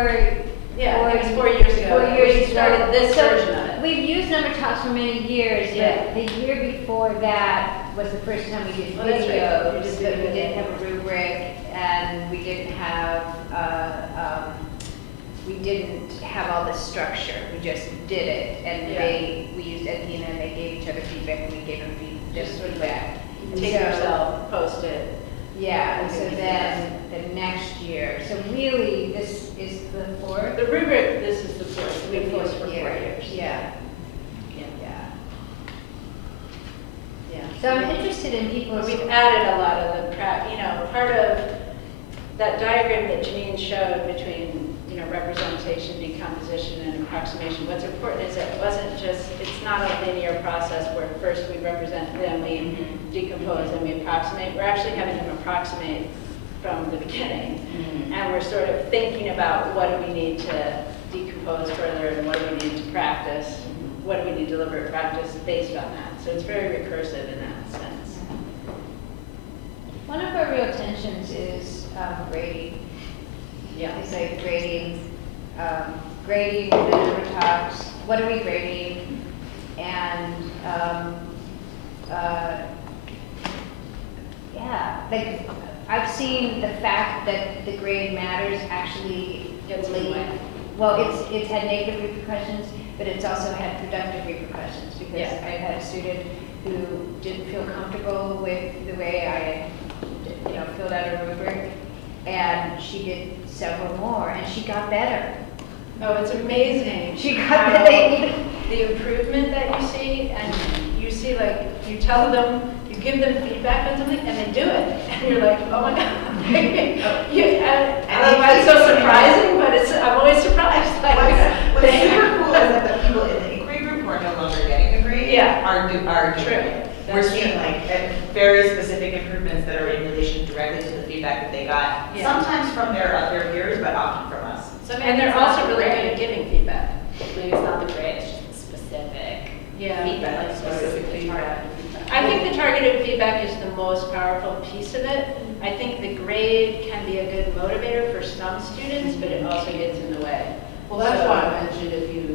Yeah, I think it was 4 years ago. 4 years We ago. started this So version of it. We've used number talks for many years, Yeah. but the year before that was the first time we did Oh, that's right. You videos, just but did we it. didn't have a rubric, and we didn't have all the structure, we just did it, and we used Edina, and they gave each other feedback, and we gave them just feedback. And Take so- yourself, post it. Yeah, and so then the next year, so really, this is the 4th? The rubric, this is the 4th, we've used for 4 years. Yeah. Yeah. Yeah. So I'm interested in people's. We've added a lot of the part of that diagram that Janine showed between, representation, decomposition, and approximation. What's important is it wasn't just, it's not a linear process where first we represent, then we decompose, and we approximate. We're actually having them approximate from the beginning. And we're sort of thinking about what do we need to decompose further and what do we need to practice, what do we need to deliberate practice based on that. So it's very recursive in that sense. One of our real tensions is grading. Yeah. It's like grading the number talks, what are we grading? And yeah, like I've seen the fact that the grade matters actually Gets in the way. well, it's had negative repercussions, but it's also had productive repercussions because Yeah. I've had a student who didn't feel comfortable with the way I, filled out a rubric, and she did several more, and she got better. Oh, it's amazing. She got how better. the improvement that you see, and you see, like, you tell them, you give them feedback on something, and they do it, and you're like, oh my god. I don't know why it's so surprising, but I'm always surprised. Like, What's super cool is that the people in the inquiry group who are no longer getting the grade Yeah. are doing it. We're That's seeing true. like very specific improvements that are in relation directly to the feedback that they got, Yeah. sometimes from their peers, but often from us. So maybe And they're it's not also the really good grade. at giving feedback. Maybe it's not the grade, it's just the specific feedback. Like specific feedback. I think the targeted feedback is the most powerful piece of it. I think the grade can be a good motivator for some students, but it also gets in the way. Well, that's So- why I mentioned if you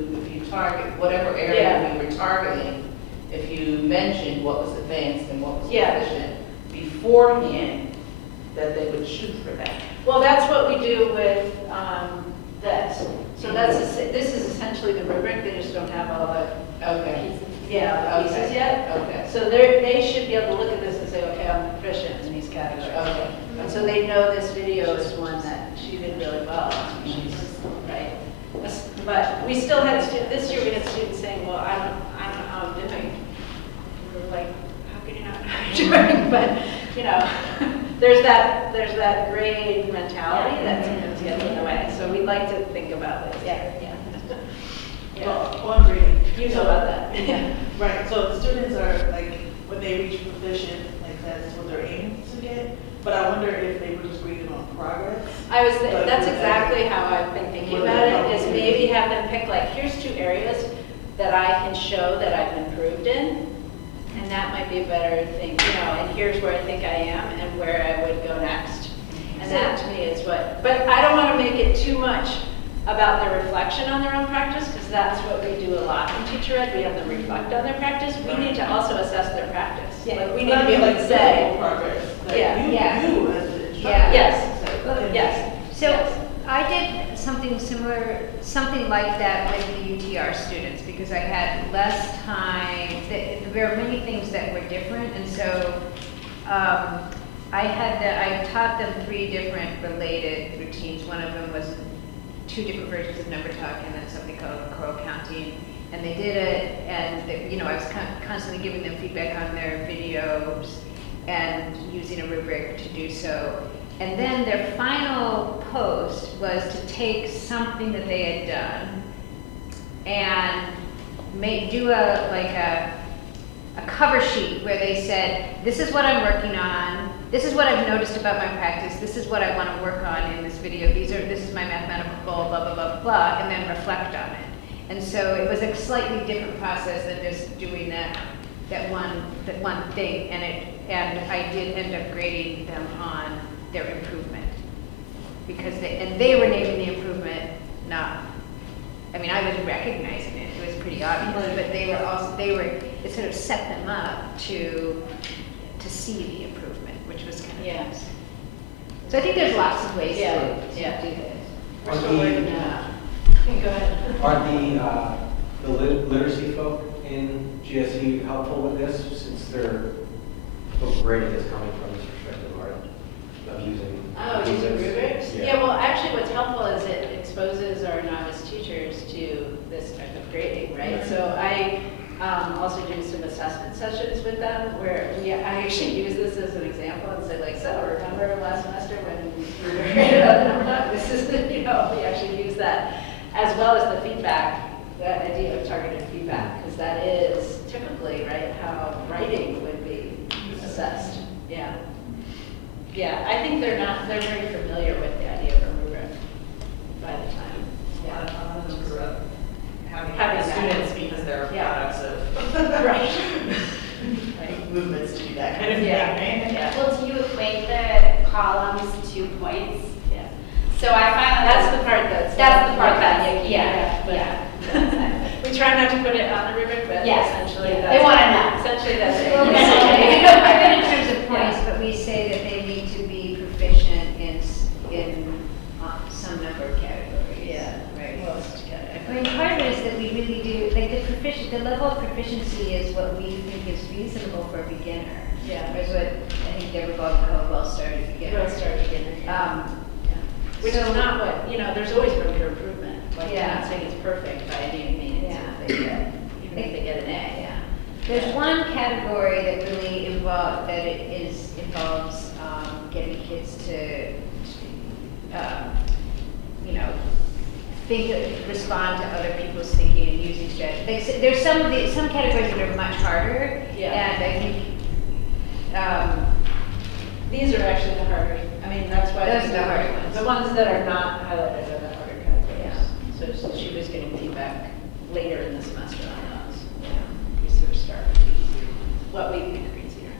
target, whatever area Yeah. we were targeting, if you mentioned what was advanced and what was Yeah. proficient beforehand, that they would shoot for that. Well, that's what we do with this. So this is essentially the rubric, they just don't have all the Okay. the pieces Okay. yet. Okay. So they should be able to look at this and say, okay, I'm proficient in these categories. Okay. And so they know this video is one that she did really well. She's right. But we still had this year we had students saying, well, I don't know how I'm doing. We were like, how can you not know how you're doing? But there's that grade mentality that sometimes gets in the way. So we'd like to think about this. Yeah. Well, on grading. You know about that. Right, so the students are like, when they reach proficient, like that's what they're aiming to get, but I wonder if they were just graded on progress. That's exactly how I've been thinking about it, is maybe have them pick like, here's 2 areas that I can show that I've improved in, and that might be a better thing, and here's where I think I am and where I would go next. And that to me is but I don't want to make it too much about their reflection on their own practice, because that's what we do a lot in teacher ed. We have them reflect on their practice. We need to also assess their practice. Like we need to be able to say, progress. Like Yeah. You as the instructor. Yeah. yes, yes. So Yes. I did something similar, something like that with the UTR students because I had less time. There were many things that were different, and so I taught them 3 different related routines. One of them was 2 different versions of number talk, and then something called choral counting. And they did it, and I was constantly giving them feedback on their videos and using a rubric to do so. And then their final post was to take something that they had done and do a cover sheet where they said, this is what I'm working on, this is what I've noticed about my practice, this is what I want to work on in this video, this is my mathematical goal, blah, blah, blah, blah, and then reflect on it. And so it was a slightly different process than just doing that one thing, and I did end up grading them on their improvement. Because they were naming the improvement, I was recognizing it, it was pretty obvious, but it sort of set them up to see the improvement, which was kind of nice. So I think there's lots of ways to do this. We're still working it out. Go ahead. Are the literacy folk in GSE helpful with this, since they're so grading is coming from this perspective of using Using rubrics? Yeah. Yeah, well, actually what's helpful is it exposes our novice teachers to this type of grading, right? So I also do some assessment sessions with them where I actually use this as an example and say like, so remember last semester when we were graded on the number talk? This is, we actually use that as well as the feedback, that idea of targeted feedback, because that is typically, right, how writing would be assessed. Yeah. Yeah, I think they're very familiar with the idea of a rubric. So I finally. That's the part That's the part that's, yucky. yeah, But yeah. we try not to put it on the rubric, but Yes. essentially Yeah. that's. They wanna know. Essentially that's it. Well, we don't in terms of points, but we say that they need to be proficient in some number of categories. Yeah. Right. Well, it's together. I mean, part of it is that we really do, like the level of proficiency is what we think is reasonable for a beginner. Yeah. Is what I think Deborah Baldwin called well-started beginner. Well-started beginner, yeah. Which So- is not what, there's always room for improvement. Like, Yeah. I'm not saying it's perfect by any means, Yeah. even if they get an A. Yeah. There's one category that really involves getting kids to, respond to other people's thinking and using strategies. There's some categories that are much harder. Yeah. And I think, These are actually the harder, that's why. Those are the harder ones. The ones that are not highlighted are the harder categories. So she was getting feedback later in the semester on those. We sort of start with what we think are easier.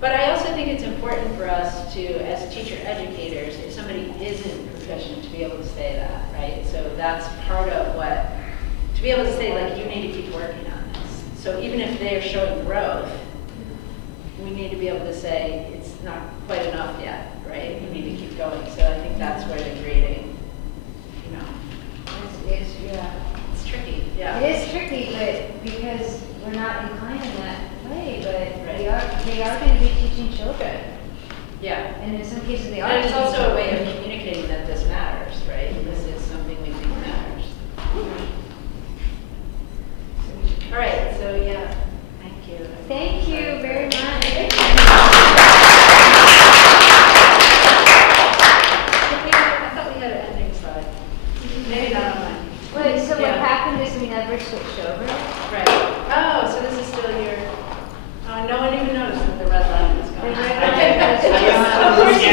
But I also think it's important for us to, as teacher educators, if somebody isn't proficient, to be able to say that, right? So that's part of to be able to say, like, you need to keep working on this. So even if they're showing growth, we need to be able to say, it's not quite enough yet, right? You need to keep going. So I think that's where the grading, it's tricky, yeah. It is tricky, but because we're not inclined in that way, but they are going to be teaching children. Yeah. And in some cases they are. And it's teaching also a way children. of communicating that this matters, right? This is something we think matters. All right, so yeah, thank you. Thank you very much. I thought we had an ending slide. Maybe not on mine. Wait, so what Yeah. happened is we never switched over? Right. Oh, so this is still your, no one even noticed that the red line was gone. The red line was gone. Of course you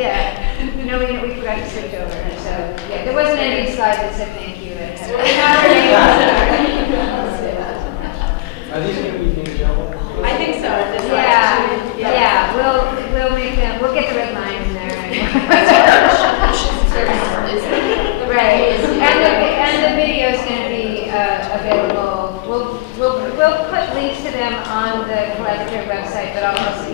Yeah. No, we forgot to switch over. So, yeah, there was an ending slide that said thank you. And So we have our names. Are these going to be made available? I think so. We'll make them, we'll get the red line in there. Right, and the video is going to be available. We'll put links to them on the Collaboratory website, but I'll also